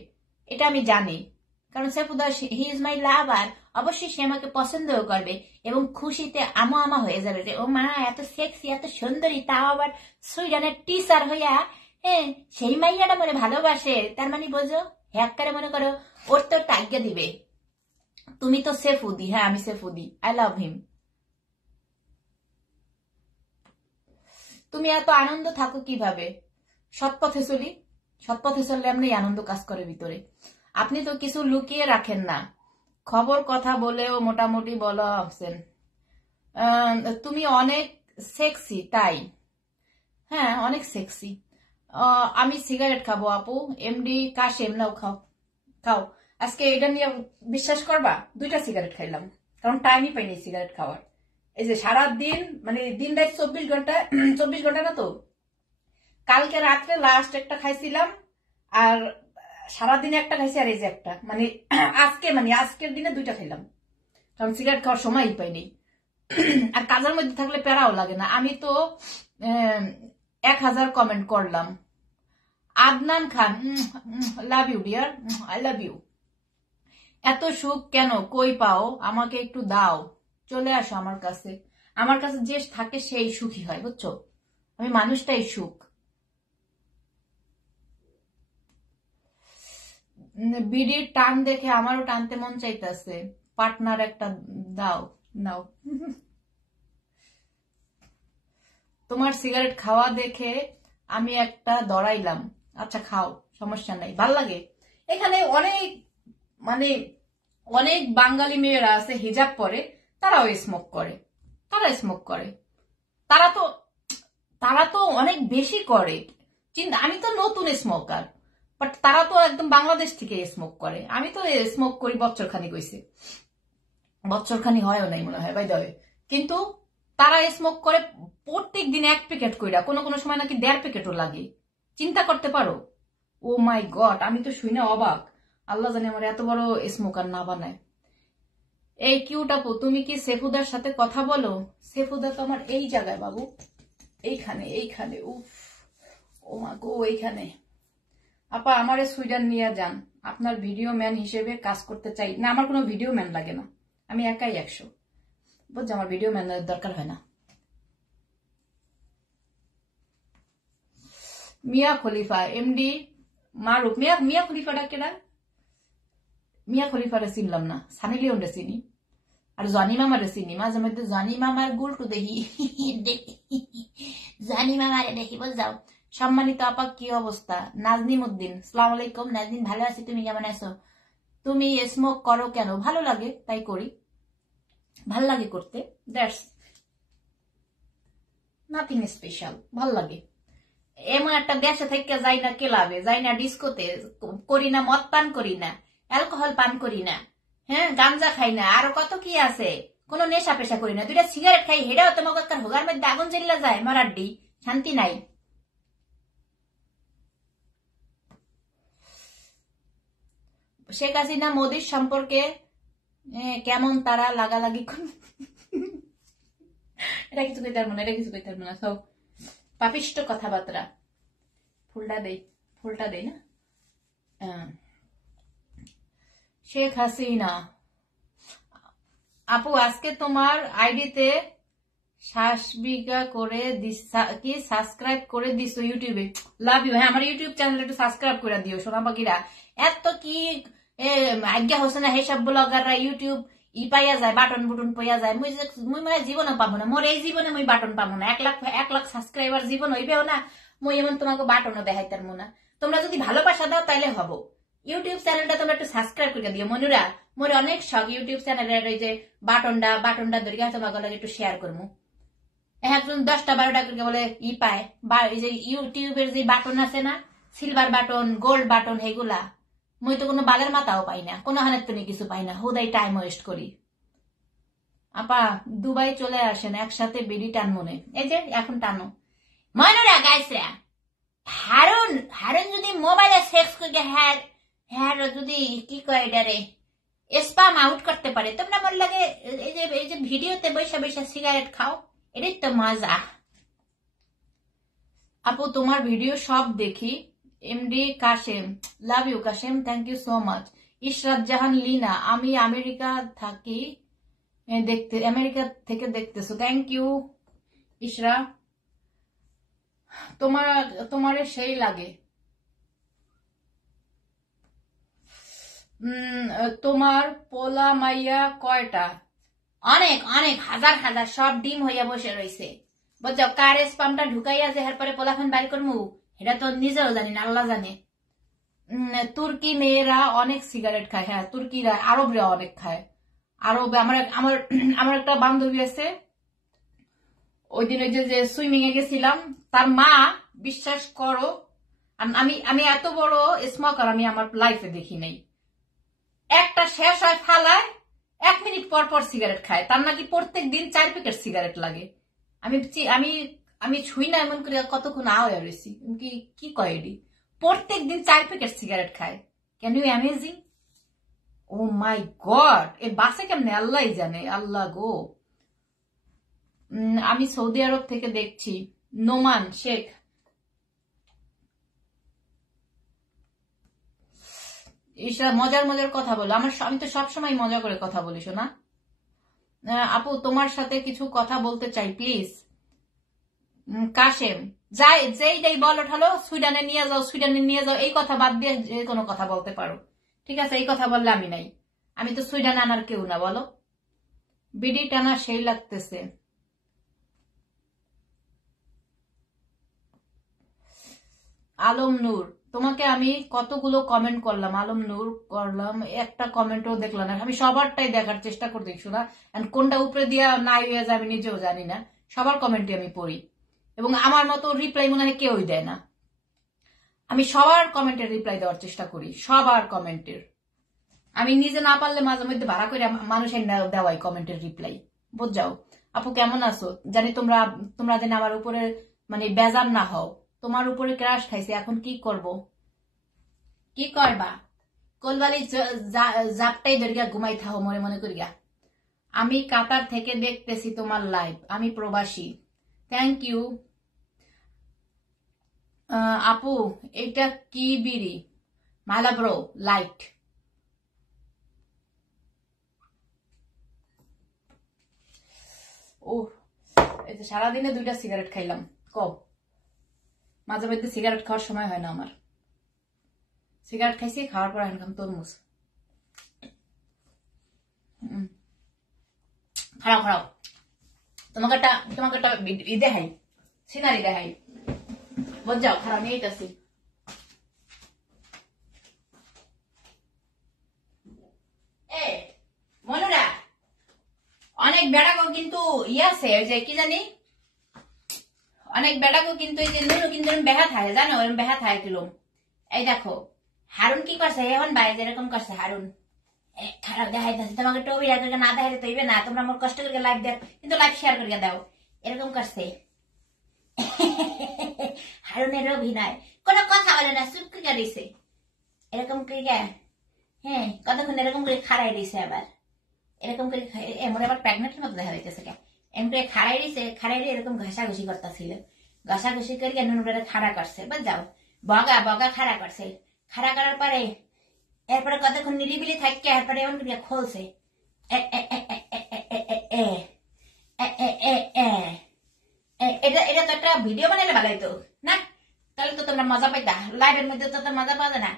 এটা আমি জানি। কারণ সেফুদা হি ইজ মাই লাভার, অবশ্যই সে আমাকে পছন্দও করবে এবং খুশিতে আমা হয়ে যাবে যে ও মা এত সেক্সি, এত সুন্দরী, তাও আবার সুইডেনের টিচার হইয়া, হ্যাঁ সেই মাইয়াটা মনে ভালোবাসে। তার মানে বোঝো, হ্যাকারে মনে করো ওর তো টাইগা দিবে। তুমি তো সেফুদি, হ্যাঁ আমি সেফুদি, আই লাভ হিম। তুমি এত আনন্দ থাকো কিভাবে? সৎপথে চলি, সৎপথে চললে আপনি আনন্দ কাজ করে ভিতরে। আপনি তো কিছু লুকিয়ে রাখেন না, খবর কথা বলেও মোটামুটি বলা আছেন। তুমি অনেক সেক্সি, তাই? হ্যাঁ অনেক সেক্সি। আমি সিগারেট খাবো আপু। এমডি কাশেম, নাও খাও খাও। আজকে এটা নিয়ে বিশ্বাস করবা 2টা সিগারেট খাইলাম, কারণ টাইমই পাইনি সিগারেট খাওয়ার। এই যে সারাদিন, মানে দিন রাত 24 ঘন্টা, 24 ঘন্টা না তো, কালকে রাত্রে লাস্ট একটা খাইছিলাম, আর সারাদিনে একটা খাইছি, আর এই যে একটা, মানে আজকের দিনে 2টা খাইলাম, কারণ সিগারেট খাওয়ার সময়ই পাইনি। আর কাজের মধ্যে থাকলে প্যারাও লাগে না। আমি তো 1000 কমেন্ট করলাম। Adnan Khan, love you dear, I love you. এত সুখ কেন, কই পাও? আমাকে একটু দাও, চলে আসো আমার কাছে। আমার কাছে যে থাকে সেই সুখী হয়, বুঝছো? আমি মানুষটাই সুখ। বিড়ির টান দেখে আমারও টানতে মন চাইতেছে, পার্টনার একটা দাও। নাও। তোমার সিগারেট খাওয়া দেখে আমি একটা দড়াইলাম। আচ্ছা খাও, সমস্যা নাই, ভাল লাগে। এখানে অনেক, মানে অনেক বাঙালি মেয়েরা আছে হিজাব পরে, তারাও স্মোক করে, তারা তো অনেক বেশি করে। চিন্তা, আমি তো নতুন স্মোকার, বাট তারা তো একদম বাংলাদেশ থেকে স্মোক করে। আমি তো স্মোক করি বছরখানি কইছে, বছরখানি হয়ও নাই মনে হয়, বাই দ্য ওয়ে। কিন্তু তারা স্মোক করে প্রত্যেক দিন 1 প্যাকেট কইরা, কোনো সময় নাকি 1.5 প্যাকেটও লাগে। চিন্তা করতে পারো? ও মাই গড, আমি তো শুই না অবাক। আল্লাহ জানে আমার এত বড় স্মোকার না বানায়। এই কিউট আপু, তুমি কি সেফুদার সাথে কথা বলো? সেফুদা তো আমার এই জায়গায় বাবু, এইখানে উফ, ও মা গো, এইখানে। আপা আমারে সুইডেন নিয়ে যান, আপনার ভিডিও ম্যান হিসেবে কাজ করতে চাই। না, আমার কোনো ভিডিও ম্যান লাগে না, আমি একাই 100, বুঝছো? আমার ভিডিও ম্যানের দরকার হয় না। মিয়া খলিফা, এমডি মারুফ। মিয়া খলিফাটা কেনা? মিয়া খলিফারে চিনলাম না, সানি লিওনরে চিনি, আর জনি মামারে চিনি। মাঝে মধ্যে জনি মামার গুলটু দেখি, জনি মামারে দেখি, বুঝাও। সম্মানিত আপা, কি অবস্থা? নাজনিম উদ্দিন, সালাম আলাইকুম। নাজনিম, ভালো আছি, তুমি কেমন আছো? তুমি স্মোক করো কেন? ভালো লাগে তাই করি, ভাল লাগে করতে, দ্যাটস নাথিং স্পেশাল, ভাল লাগে। এমন একটা দেশে থেকে যাই না ক্লাবে, যাই না ডিস্কোতে, করি না মদ পান করি না, অ্যালকোহল পান করি না, হ্যাঁ গাঞ্জা খাই না, আরো কত কি আছে, কোনো নেশা পেশা করি না। 2টা সিগারেট খাই, হেডাও তোমাকে একটা হোগার মধ্যে আগুন জ্বলা যায়, মারাড্ডি, শান্তি নাই। শেখ হাসিনা মোদির সম্পর্কে কেমন তারা লাগালাগি এটা কিছু কইতে পারবো না, এটা কিছু কইতে পারবো না। সব পাপিষ্ট কথাবার্তা। ফুলটা দেই না। শেখ হাসিনা আপু, আজকে তোমার আইডিতে 60 বিঘা করে কি সাবস্ক্রাইব করে দিছো ইউটিউবে। Love you. হ্যাঁ, আমার ইউটিউব চ্যানেল একটু সাবস্ক্রাইব করে দিও সোনা পাখিরা। এত কি আজ্ঞা হচ্ছে না হেসব ব্লগাররা ইউটিউব পাইয়া যায়, বাটন বুটন পাইয়া যায়। মুই মানে জীবনও পাবো না, মোর এই জীবনে মুই বাটন পাবো না। 1 লাখ সাবস্ক্রাইবার জীবন হইবেও না, মুই এমন তোমাকে বাটনও দেখাই পারবো না। তোমরা যদি ভালোবাসা দাও তাইলে হবো। ইউটিউব চ্যানেলটা তোমরা একটু সাবস্ক্রাইব করে দিও মনুরা। মোর অনেক শখ ইউটিউব চ্যানেলের ওই যে বাটনটা ধরে তোমাকে লাগে একটু শেয়ার করবো। একজন 10টা-12টা করে বলে পায়, বা এই যে ইউটিউবের যে বাটন আছে না, সিলভার বাটন, গোল্ড বাটন, এইগুলা মুই তো কোনো বালের মাথাও পাই না, কোনো হানের তো কিছু পাই না, হুদাই টাইম ওয়েস্ট করি। আপা দুবাই চলে আসেন, একসাথে বেডি টান মনে। এই যে এখন টানো ময়নারা গাইছরা। হারুন যদি মোবাইলে সেক্স করে হ্যার যদি কি কয় এটারে স্পাম আউট করতে পারে, তোমরা মনে লাগে এই যে ভিডিওতে বৈশা বৈশা সিগারেট খাও, এটাই তো মজা। আপু তোমার ভিডিও সব দেখি। MD Kashem, love you Kashem, thank you so much. Ishrat Jahan Lina, আমি আমেরিকা থাকি, আমেরিকা থেকে দেখতেছো, থ্যাংক ইউ ইশরা। তোমার সেই লাগে। তোমার পোলা মাইয়া কয়টা? অনেক অনেক, হাজার হাজার, সব ডিম হইয়া বসে রয়েছে। বুঝছো, কার স্পামটা ঢুকাইয়া যে এরপরে পোলাফান বাইর করবো এটা তো নিজেও জানি না, আল্লাহ জানে। তুর্কি মেয়েরা অনেক সিগারেট খায়। হ্যাঁ, তুর্কিরা, আরবরা অনেক খায়। আরবে আমার একটা বান্ধবী আছে, ওই দিন ওই যে সুইমিং এ গেছিলাম, তার মা, বিশ্বাস করো, আমি এত বড় স্মোকার আমি আমার লাইফে দেখি নাই। একটা শেষ হয় ফালায়, 1 মিনিট পর পর সিগারেট খায়। তার নাকি প্রত্যেক দিন 4 প্যাকেট সিগারেট লাগে। আমি আমি আমি ছুই না এমন করে কতক্ষণ আওয়া রয়েছি। কি কয় এডি, প্রত্যেক দিন 4 প্যাকেট সিগারেট খায়। Can you amazing? Oh my god, এ বাসে কেমনে আল্লাহ জানে, আল্লাহ গো। আমি সৌদি আরব থেকে দেখছি। নোমান শেখ, ঈশা মজার মজার কথা বলো। আমি তো সবসময় মজা করে কথা বলি শোনা। আপু তোমার সাথে কিছু কথা বলতে চাই প্লিজ। কাশেম, যেই বল ওঠালো, সুইডানে নিয়ে যাও, এই কথা বাদ দিয়ে যে কোনো কথা বলতে পারো, ঠিক আছে? এই কথা বললে আমি নাই, আমি তো সুইডানে আনার কেউ না। বলো। বিডি টানা সেই লাগতেছে। আলম নূর, তোমাকে আমি কতগুলো কমেন্ট করলাম, আলম নূর করলাম, একটা কমেন্টও দেখলাম না। আমি সবারটাই দেখার চেষ্টা করে দেখছো না, কোনটা উপরে দিয়া নাই হয়ে যায় আমি নিজেও জানি না। সবার কমেন্টই আমি পড়ি, এবং আমার মতো রিপ্লাই মনে হয় কেউই দেয় না। আমি সবার কমেন্টের রিপ্লাই দেওয়ার চেষ্টা করি, সবার কমেন্টের। আমি নিজে না পারলে মাঝে মধ্যে ভাড়া করে মানুষের দেওয়াই কমেন্টের রিপ্লাই। বুঝাও। আপু কেমন আছো? জানি তোমরা যেন আমার উপরে মানে বেজার না হও। তোমার উপরে ক্রাশ খাইছে, এখন কি করব? কি করবা? কোলবালি জাপটাই ধরিয়া ঘুমাই থাও মনে মনে করিয়া। আমি কাতার থেকে দেখতেছি তোমার লাইভ, আমি প্রবাসী। Thank you. আপু এটা কি বিড়ি? মালাব্রো লাইট। ও, এই যে সারাদিনে 2টা সিগারেট খাইলাম। কম, মাঝে মধ্যে সিগারেট খাওয়ার সময় হয় না আমার। সিগারেট খাইছি, খাওয়ার পর এখন খাম তরমুজ। খারাপ তোমাকে একটা দেখাই, সিনারি দেখাই। বুঝাও, খারাপ নিয়ে আসি। মনুরা, অনেক বেড়াগো কিন্তু আছে, ওই যে কি জানি, অনেক বেড়াগো কিন্তু এই যে নুনু কিন্তু বেহা থাকে, জানো এরকম বেহা থাকে কিলো। এই দেখো হারুন কি করছে এখন, বাইরে যেরকম করছে হারুন। খারাপ দেখাইতেছে তোমাকে, টবি না দেখাইলে তো হইবে না। তোমরা আমার কষ্ট করে লাইভ দেখ, কিন্তু লাইভ শেয়ার করে দাও। এরকম করছে হারুনের অভিনয়, কোনো কথা বলে না, চুপ করে দিছে। এরকম করে হ্যাঁ, কতক্ষণ এরকম করে খাড়াই দিছে আবার। এরকম করে এমন আবার প্রেগনেন্টের মতো দেখা যাইতেছে কে এমন করে খাড়াই দিছে খাড়াই এরকম ঘষাঘষি করতেছিল ঘষাঘষি করে নুনুরে খাড়া করছে বুঝাও বগা বগা খাড়া করছে খাড়া করার পরে এরপরে কতক্ষণ নিরিবিলি থাকছে এরপরে এমন করে খোলছে এটা এটা তো একটা ভিডিও বানাইলে ভালো হইতো না তাহলে তো তোমরা মজা পাইতা লাইভের মধ্যে তো মজা পাওয়া যায় না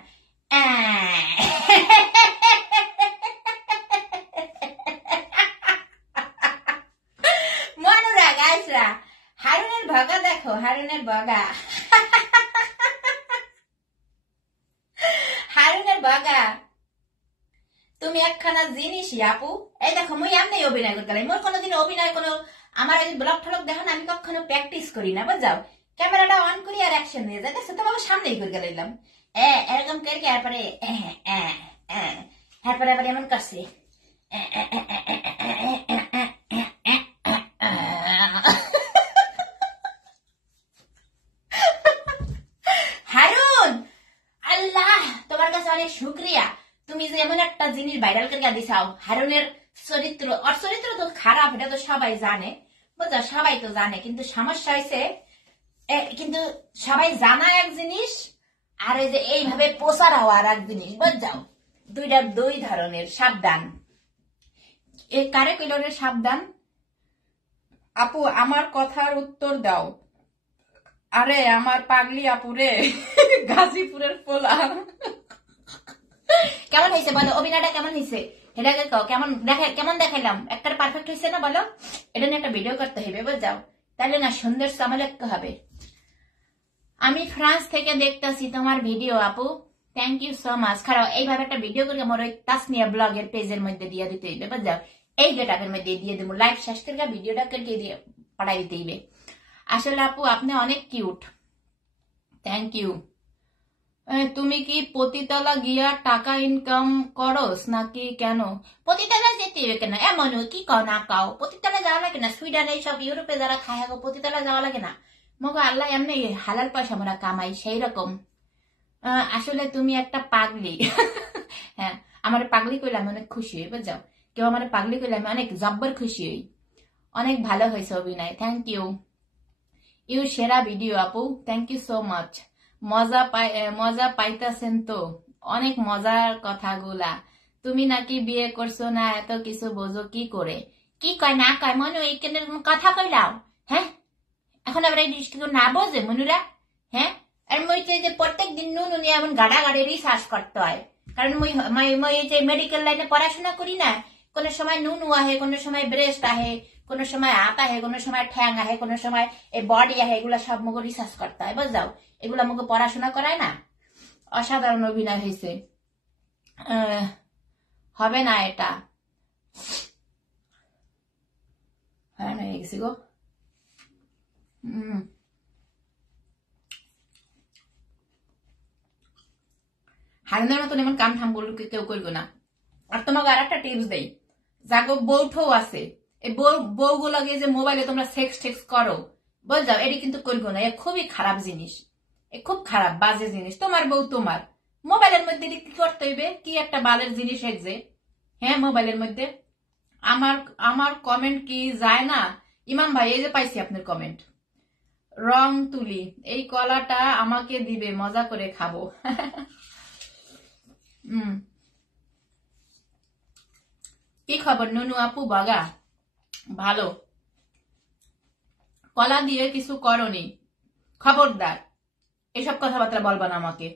মনুরা গাইসরা হারুনের ভগা দেখো হারুনের ভগা হারুনের ভগা তুমি একখানা জিনিসই আপু এই দেখো মুই এমনি অভিনয় করতে মোর কোনোদিন অভিনয় কোনো আমার এই ব্লগ ঠলক দেখো না আমি কখনো প্র্যাকটিস করি না বুঝাও ক্যামেরাটা অন করি আর অ্যাকশন নিয়ে যায় দেখছো তোমাকে সামনেই করে গেলাম এরকম করে এরপরে এরপরে আবার এমন করছে হারুন আল্লাহ তোমার কাছে অনেক শুক্রিয়া তুমি যে এমন একটা জিনিস ভাইরাল করে দিছাও হারুনের চরিত্র আর চরিত্র তো খারাপ এটা তো সবাই জানে বুঝছো সবাই তো জানে কিন্তু সমস্যা হয়েছে কিন্তু সবাই জানা এক জিনিস আর এই যে এইভাবে প্রচার হওয়ার এক জিনিস বুঝাও দুইটা দুই ধরনের সাবধান কারে কইলরে সাবধান আপু আমার কথার উত্তর দাও আরে আমার পাগলি আপু রে গাজীপুরের পোলা কেমন হয়েছে বলো অভিনয়টা কেমন হয়েছে এটাকে কেমন কেমন দেখাইলাম একটা পারফেক্ট হয়েছে না বলো এটা নিয়ে একটা ভিডিও করতে হবে বুঝাও তাহলে না সুন্দর সামলাক্য হবে আমি ফ্রান্স থেকে দেখতেছি তোমার ভিডিও আপু থ্যাংক ইউ সো মাচ খারাপ এইভাবে একটা ভিডিও করে আমার ওই তাসনিয়া ব্লগের পেজের মধ্যে দিয়ে দিতে হইবে বুঝাও এই গেটাপের মধ্যে দিয়ে দেবো লাইভ শেষ করে ভিডিওটাকে দিয়ে পাঠাই দিতে হইবে আসলে আপু আপনি অনেক কিউট থ্যাংক ইউ তুমি কি পতিতলা গিয়া টাকা ইনকাম করস নাকি কেন পতিতলা যেতে হবে কেন এমন কি কও না কাও পতিতলা যাওয়া লাগে না সুইডেন এইসব ইউরোপে যারা খায় পতিতলা যাওয়া লাগে না মগো আল্লাহ এমনি হালাল পয়সা আমরা কামাই সেই রকম আসলে তুমি একটা পাগলি হ্যাঁ আমার পাগলি কইলে আমি অনেক খুশি হই বুঝাও কেউ আমার পাগলি কইলে আমি অনেক জব্বর খুশি হই অনেক ভালো হয়েছে অভিনয় থ্যাংক ইউ ইউ সেরা ভিডিও আপু থ্যাংক ইউ সো মাচ মজা পাইতাছেন তো অনেক মজার কথাগুলা তুমি নাকি বিয়ে করছো না এত কিছু বোঝো কি করে কি কয় না কয় মনু এই কথা কইলাও হ্যাঁ এখন আবার এই জিনিসটা না বোঝে মনুরা হ্যাঁ আর মই যে প্রত্যেক দিন নুনু নিয়ে এমন গাড়া গাড়ি রিসার্চ করতে হয় কারণ মই এই যে মেডিকেল লাইনে পড়াশোনা করি না কোন সময় নুনু আহে কোন সময় ব্রেস্ট আহে কোন সময় হাত আহে কোন সময় ঠ্যাং আহে কোন সময় এই বডি আহে এগুলা সব মুখ রিসার্চ করতে হয় বুঝাও এগুলা মুখ পড়াশোনা করায় না অসাধারণ অভিনয় হয়েছে হবে না এটা হ্যাঁ হয়ে গেছি গো হারুনের মতন এমন কাম ঠাম বললো কেউ করবো না আর তোমাকে আর একটা টিপস দেই যাগো বউঠও আছে এই বউগুলো গিয়ে যে মোবাইলে তোমরা সেক্স টেক্স করো বুঝাও এটি কিন্তু করবো না এ খুবই খারাপ জিনিস এ খুব খারাপ বাজে জিনিস তোমার বউ তোমার মোবাইলের মধ্যে কি করতে হইবে কি একটা বালের জিনিস এক যে হ্যাঁ মোবাইলের মধ্যে আমার কমেন্ট কি যায় না ইমাম ভাই এই যে পাইছি আপনার কমেন্ট রং তুলি এই কলাটা আমাকে দিবে মজা করে খাবো কি খবর নুনু আপু বাগা ভালো কলা দিয়ে কিছু করনি খবরদার এসব কথাবার্তা বলবা না আমাকে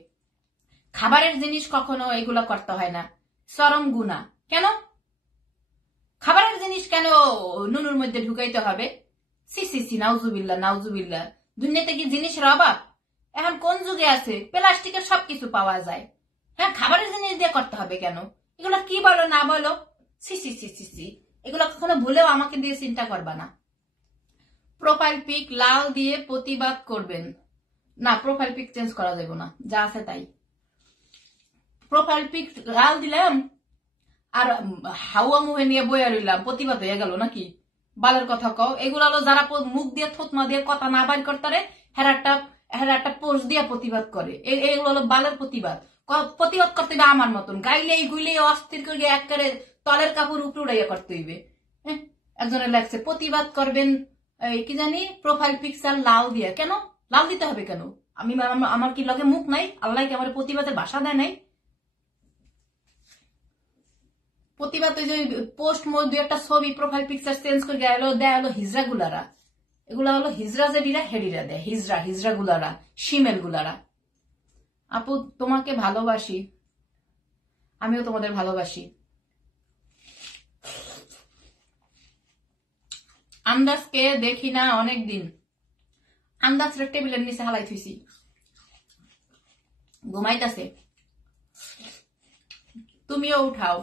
খাবারের জিনিস কখনো এগুলো করতে হয় না চরম গুণা কেন খাবারের জিনিস কেন নুনুর মধ্যে ঢুকাইতে হবে সি সি সি নাউজুবিল্লাহ নাউজুবিল্লাহ দুনিয়াতে কি জিনিসের অভাব এখন কোন যুগে আছে প্লাস্টিকের সবকিছু পাওয়া যায় হ্যাঁ খাবারের জিনিস দিয়ে করতে হবে কেন এগুলো কি বলো না বলো সি সি সি সি সি এগুলো কখনো ভুলেও আমাকে দিয়ে চিন্তা করবা না প্রোফাইল পিক লাল দিয়ে প্রতিবাদ করবেন না প্রোফাইল পিক চেঞ্জ করা যাবে না যা আছে তাই প্রোফাইল পিক লাল দিলাম আর হাওয়া মুহে নিয়ে বইয়া রইলাম প্রতিবাদ হয়ে গেল নাকি বালের কথা কও এগুলো হলো যারা মুখ দিয়ে থতমা দিয়ে কথা না বাইর করতে হেরা একটা পোস্ট দিয়ে প্রতিবাদ করে এগুলো হলো বালের প্রতিবাদ প্রতিবাদ করতে হবে আমার মতন গাইলেই গুইলেই অস্থির করে একেবারে তলের কাপড় উপরে উড়াইয়া করতে হইবে। হ্যাঁ, একজনে লাগছে প্রতিবাদ করবেন কি জানি প্রোফাইল পিকচার লাল দিয়া। কেন লাল দিতে হবে কেন? আমি আমার কি লগে মুখ নাই? আল্লাহ কি আমার প্রতিবাদের ভাষা দেয় নাই? প্রতিবাদ ওই যে পোস্ট মোড দুই একটা ছবি প্রোফাইল পিকচার চেঞ্জ করে দেয় হলো হিজড়া গুলারা। এগুলা হলো হিজড়া যেডিরা হেডিরা দেয়, হিজড়া গুলারা, শিমেল গুলারা। আপু তোমাকে ভালোবাসি, আমিও তোমাদের ভালোবাসি। আন্দাজকে দেখি না অনেকদিন। আন্দাজ টেবিলের নিচে হালাই থুইছি, ঘুমাইতেছে। তুমিও উঠাও।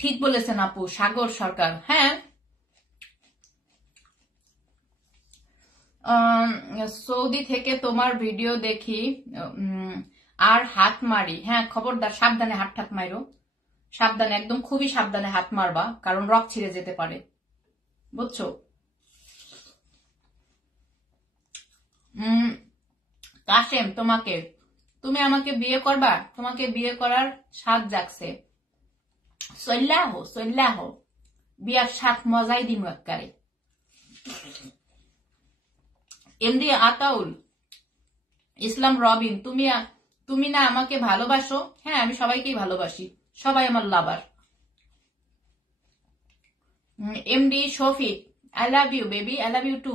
ঠিক বলেছেন আপু, সাগর সরকার। হ্যাঁ, সৌদি থেকে তোমার ভিডিও দেখি আর হাত মারি। হ্যাঁ, খবরদার, সাবধানে হাত ঠাত মাইরো, সাবধানে, একদম খুবই সাবধানে হাত মারবা, কারণ রক ছিঁড়ে যেতে পারে, বুঝছো? কাশেম, তুমি আমাকে বিয়ে করবা? তোমাকে বিয়ে করার স্বাদ জাগছে। চল্লাহ বিয়ার স্বাদ মজাই দিমু একবারে। এমডি আতাউল ইসলাম রবিন, তুমি না আমাকে ভালোবাসো? হ্যাঁ, আমি সবাইকেই ভালোবাসি, সবাই আমার lover. MD Shafiq, I love you baby, I love you too.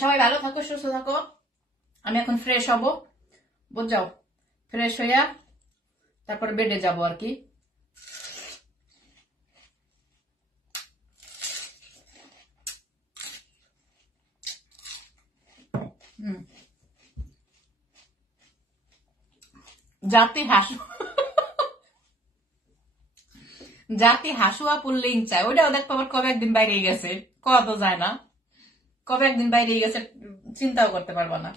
সবাই ভালো থাকো, সুস্থ থাকো। আমি এখন ফ্রেশ হব, বুঝাও, ফ্রেশ হইয়া তারপর বেডে যাব আর কি। জাতি হাসুয়া পুল্লিং চায়, ওইটাও দেখো আবার কবে একদিন বাইরে গেছে, কত যায় না, কবে একদিন বাইরে গেছে চিন্তাও করতে পারবা না,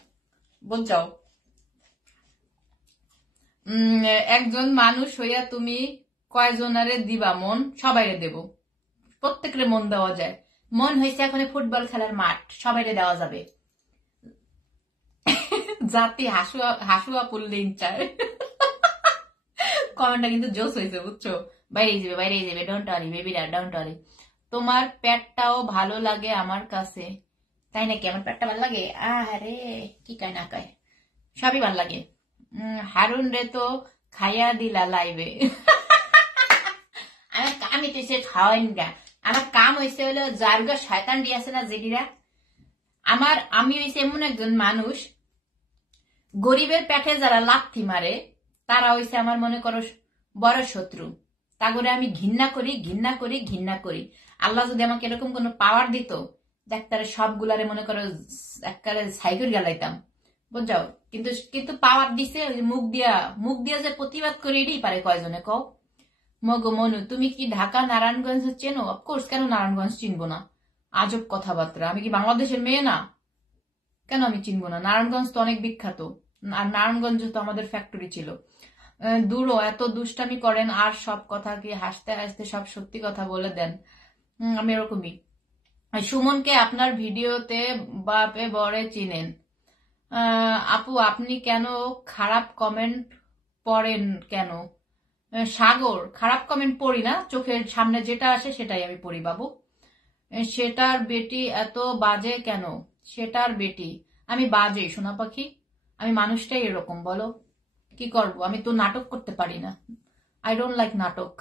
বুঝছাও। একজন মানুষ হইয়া তুমি কয়জনারে দিবা মন? সবাইরে দেব, প্রত্যেকের মন দেওয়া যায়। মন হয়েছে এখন ফুটবল খেলার মাঠ, সবাইরে দেওয়া যাবে। জাতি হাসুয়া পুল্লিং চায়। কমেন্টটা কিন্তু জোস হয়েছে, বুঝছো? বাইরে যাবে, ডোন্ট ওয়ারি বেবিরা, ডোন্ট ওয়ারি। তোমার পেটটাও ভালো লাগে আমার কাছে। তাই নাকি? আমার পেটটা ভালো লাগে? আরে কি কায় না কায়, সবই ভালো লাগে। হারুন রে তো খাইয়া দিলা লাইবে। আমি তো সে খাওয়াই না, আমার কাম হয়েছে হলো জার্গা শয়তান দিয়েছে না যেটিরা। আমি হয়েছে এমন একজন মানুষ, গরিবের পেটে যারা লাথি মারে তারা হয়েছে আমার মনে করো বড় শত্রু। তা করে আমি ঘৃণা করি। আল্লাহ যদি আমাকে এরকম কোন পাওয়ার দিত, ডাক্তারের সবগুলারে মনে করো একবারে সাইকেল গালাইতাম, বুঝাও। কিন্তু পাওয়ার দিছে মুখ দিয়া যে প্রতিবাদ করে, এটাই পারে কয়জনে কও। মগো মনু, তুমি কি ঢাকা নারায়ণগঞ্জ চেনো? অফকোর্স, কেন নারায়ণগঞ্জ চিনবো না? আজব কথাবার্তা, আমি কি বাংলাদেশের মেয়ে না? কেন আমি চিনবো না? নারায়ণগঞ্জ তো অনেক বিখ্যাত, আর নারায়ণগঞ্জ তো আমাদের ফ্যাক্টরি ছিল। দূরও এত দুষ্টামি করেন, আর সব কথা কি হাসতে হাসতে সব সত্যি কথা বলে দেন। আমি এরকমই। সুমনকে আপনার ভিডিওতে বাপে বড়ে চিনেন। আপু আপনি কেন খারাপ কমেন্ট পড়েন কেন? সাগর, খারাপ কমেন্ট পড়ি না, চোখের সামনে যেটা আসে সেটাই আমি পড়ি বাবু। সেটার বেটি এত বাজে কেন? সেটার বেটি আমি বাজে সোনা পাখি, আমি মানুষটাই এরকম, বলো কি করব? আমি তো নাটক করতে পারি না, আই ডোন্ট লাইক নাটক।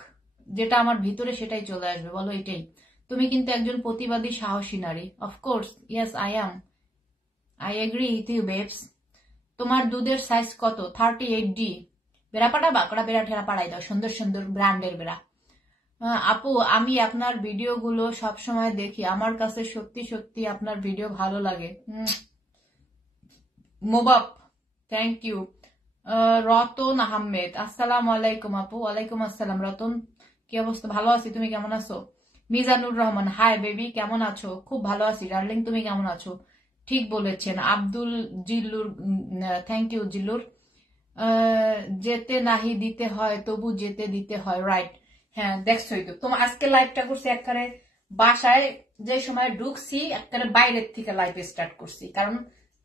যেটা আমার ভিতরে সেটাই চলে আসবে, বলো এটাই। তুমি কিন্তু একজন প্রতিবাদী সাহসী নারী। Of course, yes I am, I agree with you babes. তোমার দুধের সাইজ কত? 38D। বেড়া পাঠাবা? কড়া বেড়া ঠেলা পাড়াই দাও, সুন্দর সুন্দর ব্র্যান্ডের বেড়া। আপু আমি আপনার ভিডিওগুলো সবসময় দেখি, আমার কাছে সত্যি সত্যি আপনার ভিডিও ভালো লাগে। মোবাব, থ্যাংক ইউ। রতন আহমেদ, আসসালামু আলাইকুম আপু। ওয়ালাইকুম আসসালাম রতন, কি অবস্থা? ভালো আছি, তুমি কেমন আছো? মিজানুর রহমান, হাই বেবি, কেমন আছো? খুব ভালো আছি ডার্লিং, তুমি কেমন আছো? ঠিক বলেছেন। Abdul Zillur, thank you Zillur. যেতে নাহি দিতে হয় তবু যেতে দিতে হয়, রাইট। হ্যাঁ দেখছোই তো, তোমার আজকে লাইভটা করছি একবারে বাসায় যে সময় ঢুকছি একবারে বাইরের থেকে লাইভ স্টার্ট করছি, কারণ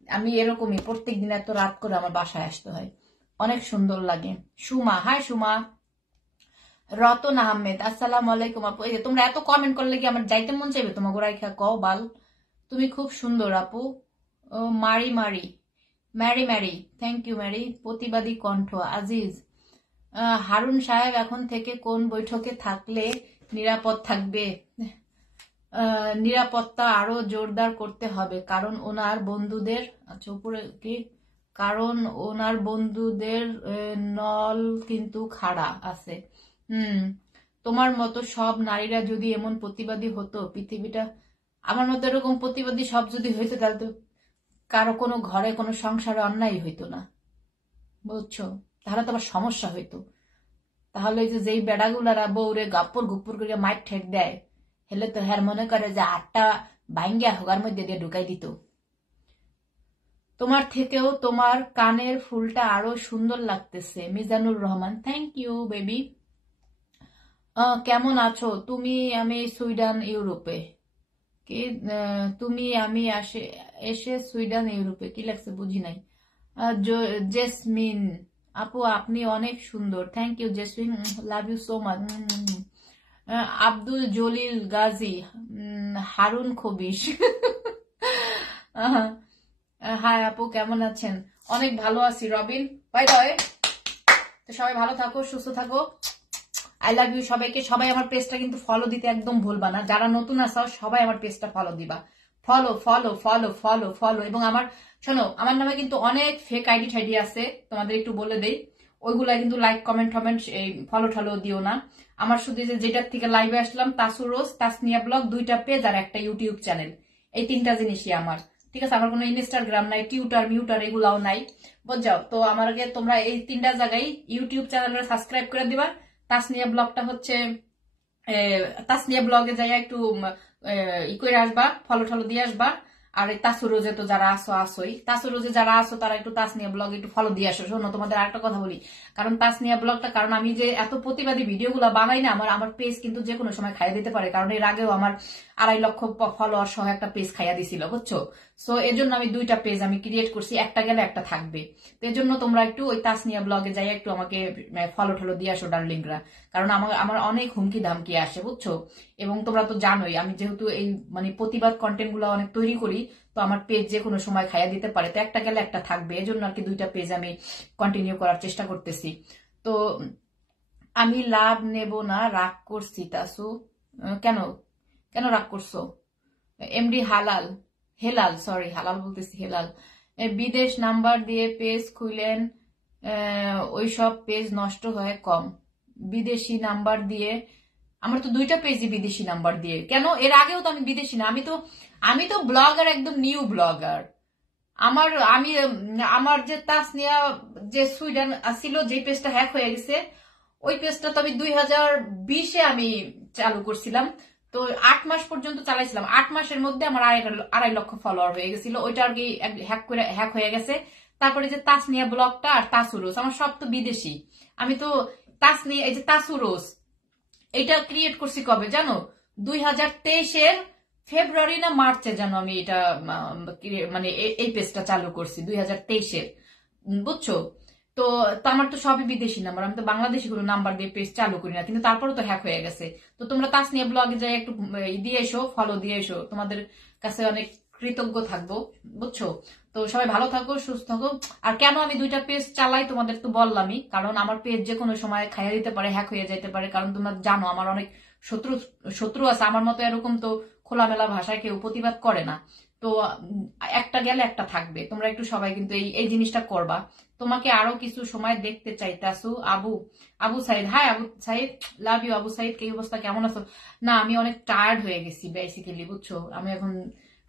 আমি এরকমই প্রত্যেক দিন এত রাত করে আমার বাসায় আসতে হয়, অনেক সুন্দর লাগে। সুমা, হাই সুমা। রতন আহমেদ, আসসালাম আলাইকুম আপু। এই যে তোমরা এত কমেন্ট করলে কি আমার যাইতে মন চাইবে? তোমাকে রাইখা কও বাল, তুমি খুব সুন্দর আপু। ও মারি মারি, Mary Mary, thank you Mary. প্রতিবাদী কণ্ঠ, আজিজ। হারুন সাহেব এখন থেকে কোন বৈঠকে থাকলে নিরাপদ থাকবে? নিরাপত্তা আরো জোরদার করতে হবে, কারণ ওনার বন্ধুদের, আচ্ছা উপরে কি, কারণ ওনার বন্ধুদের নল কিন্তু খাড়া আছে। তোমার মতো সব নারীরা যদি এমন প্রতিবাদী হতো পৃথিবীটা, আমার মতো এরকম প্রতিবাদী সব যদি হইতো তাহলে তো কারো কোনো ঘরে কোনো সংসারে অন্যায় হইতো না, বুঝছো? তাহলে তো আবার সমস্যা হইতো। তাহলে যে যেই বেড়াগুলারা বউরে গাপ্পর গুপ্পর করে মাইট ঠেক দেয়, হেলে তো হ্যার মনে করে যে আটটা বাইঙ্গা হোগার মধ্যে দিয়ে ঢুকাই দিত। তোমার থেকেও তোমার কানের ফুলটা আরো সুন্দর লাগতেছে, Mizanur Rahman, thank you baby. কেমন আছো তুমি? আমি সুইডেন ইউরোপে। কি তুমি আমি এসে সুইডেন ইউরোপে, কি লাগছে বুঝি নাই। জেসমিন আপু আপনি অনেক সুন্দর, thank you Jesmin, love you so much. Abdul Jalil Gazi, Harun খবিশ। হাই আপু কেমন আছেন? অনেক ভালো আছি রবিন, বাই বাই। তো সবাই ভালো থাকো, সুস্থ থাকো, আই লাভ ইউ সবাইকে। সবাই আমার পেজটা কিন্তু ফলো দিতে একদম ভুলবা না, যারা নতুন আসাও সবাই আমার পেজটা ফলো দিবা। Follow follow follow follow follow. এবং আমার শোনো, আমার নামে কিন্তু অনেক ফেক আইডি ঠাইডি আছে, তোমাদের একটু বলে দেই, ওইগুলা কিন্তু লাইক কমেন্ট টমেন্ট ফলো ঠলো দিও না। আমার শুধু যেটার থেকে লাইভে আসলাম, তাসু রোজ, তাসনিয়া ব্লগ, 2টা পেজ আর একটা ইউটিউব চ্যানেল, এই 3টা জিনিসই আমার, ঠিক আছে? আমার কোনো ইনস্টাগ্রাম নাই, টিউটার মিউটার এগুলাও নাই, বুঝাও তো। আমাকে তোমরা এই 3টা জায়গায় ইউটিউব চ্যানেলটা সাবস্ক্রাইব করে দিবা। তাসনিয়া ব্লগটা হচ্ছে তাসনিয়া ব্লগে যাই একটু ই করে আসবা, ফলো টলো দিয়ে আসবা। আর এই তাসু রোজে তো যারা আসোই, তাসু রোজে যারা আসো তারা একটু তাসনিয়া ব্লগ একটু ফলো দিয়ে আসো। শোনো তোমাদের আরেকটা কথা বলি, কারণ তাসনিয়া ব্লগটা, কারণ আমি যে এত প্রতিবাদী ভিডিওগুলো বানাই না, আমার পেজ কিন্তু যে কোনো সময় খাইয়া দিতে পারে, কারণ এর আগেও আমার 2.5 লক্ষ ফলোয়ার সহ একটা পেজ খাইয়া দিছিল, বুঝছো? সো এর জন্য আমি 2টা পেজ আমি ক্রিয়েট করছি, একটা গেলে একটা থাকবে। তো এর জন্য তোমরা একটু ওই তাসনিয়া ব্লগে যাই একটু আমাকে ফলো টলো দিয়ে আসো ডার্লিংরা, কারণ আমার অনেক হুমকি ধামকি আসে, বুঝছো? এবং তোমরা তো জানোই আমি যেহেতু এই মানে প্রতিবাদ কন্টেন্ট গুলো অনেক তৈরি করি, তো আমার পেজ যে কোনো সময় খাইয়া দিতে পারে, তো একটা গেলে একটা থাকবে, এই জন্য আর কি 2টা পেজ আমি কন্টিনিউ করার চেষ্টা করতেছি। তো আমি লাভ নেব না, রাগ করছি তাসু। কেন কেন রাগ করছো? এমডি হালাল, হেলাল, সরি হালাল বলতেছি, হেলাল। বিদেশ নাম্বার দিয়ে পেজ খুলেন, ওইসব পেজ নষ্ট হয় কম। বিদেশি নাম্বার দিয়ে, আমার তো 2টা পেজই বিদেশি নাম্বার দিয়ে। কেন? এর আগেও তো আমি বিদেশি না, আমি তো ব্লগার, একদম নিউ ব্লগার। আমার যে তাসনিয়া যে সুইডেন ছিল, যে পেজটা হ্যাক হয়ে গেছে, ওই পেজটা তো আমি 2020-এ আমি চালু করছিলাম। তো 8 মাস পর্যন্ত চালাইছিলাম, 8 মাসের মধ্যে আমার 2.5 লক্ষ ফলোয়ার হয়ে গেছিল, ওইটা আর কি হ্যাক হয়ে গেছে। তারপরে যে তাসনিয়া ব্লগটা আর তাসুরোজ, আমার সব তো বিদেশি। আমি তো তাসনিয়া, এই যে তাসুরোজ, এটা ক্রিয়েট করছি কবে জানো? 2023-এর ফেব্রুয়ারি না মার্চে জানো আমি এটা মানে এই পেজটা চালু করছি 2023-এর, বুঝছো? তো আমার তো সবই বিদেশি নাম্বার, আমি তো বাংলাদেশি কোনো নাম্বার দিয়ে পেজ চালু করি না, কিন্তু তারপরেও তো হ্যাক হয়ে গেছে। তো তোমরা তাসনিয়া ব্লগে যাই একটু দিয়ে এসো, ফলো দিয়ে এসো, তোমাদের কাছে অনেক কৃতজ্ঞ থাকবো, বুঝছো? তো সবাই ভালো থাকো, সুস্থ থাকো। আর কেন আমি 2টা পেজ চালাই তোমাদের তো বললামই, কারণ আমার পেজ যে কোনো সময় খাইয়া দিতে পারে, হ্যাক হয়ে যেতে পারে, কারণ তোমরা জানো আমার অনেক শত্রু আছে, আমার মতো এরকম তো খোলামেলা ভাষায় কেউ প্রতিবাদ করে না। তো একটা গেলে একটা থাকবে, তোমরা একটু সবাই কিন্তু এই জিনিসটা করবা। তোমাকে আরো কিছু সময় দেখতে চাইতাসু। Abu Saeed, hi Abu Saeed, love you Abu Saeed, কি অবস্থা, কেমন আছো? না আমি অনেক টায়ার্ড হয়ে গেছি বেসিক্যালি, বুঝছো? আমি এখন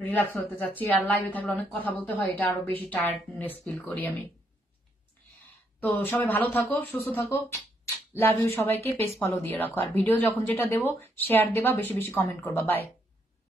রিল্যাক্স হতে চাচ্ছি, আর লাইভে থাকলে অনেক কথা বলতে হয়, এটা আরো বেশি টায়ার্ডনেস ফিল করি আমি। তো সবাই ভালো থাকো, সুস্থ থাকো, লাভ ইউ সবাইকে। পেজ ফলো দিয়ে রাখো, আর ভিডিও যখন যেটা দেবো শেয়ার দেবা, বেশি বেশি কমেন্ট করবা। বাই।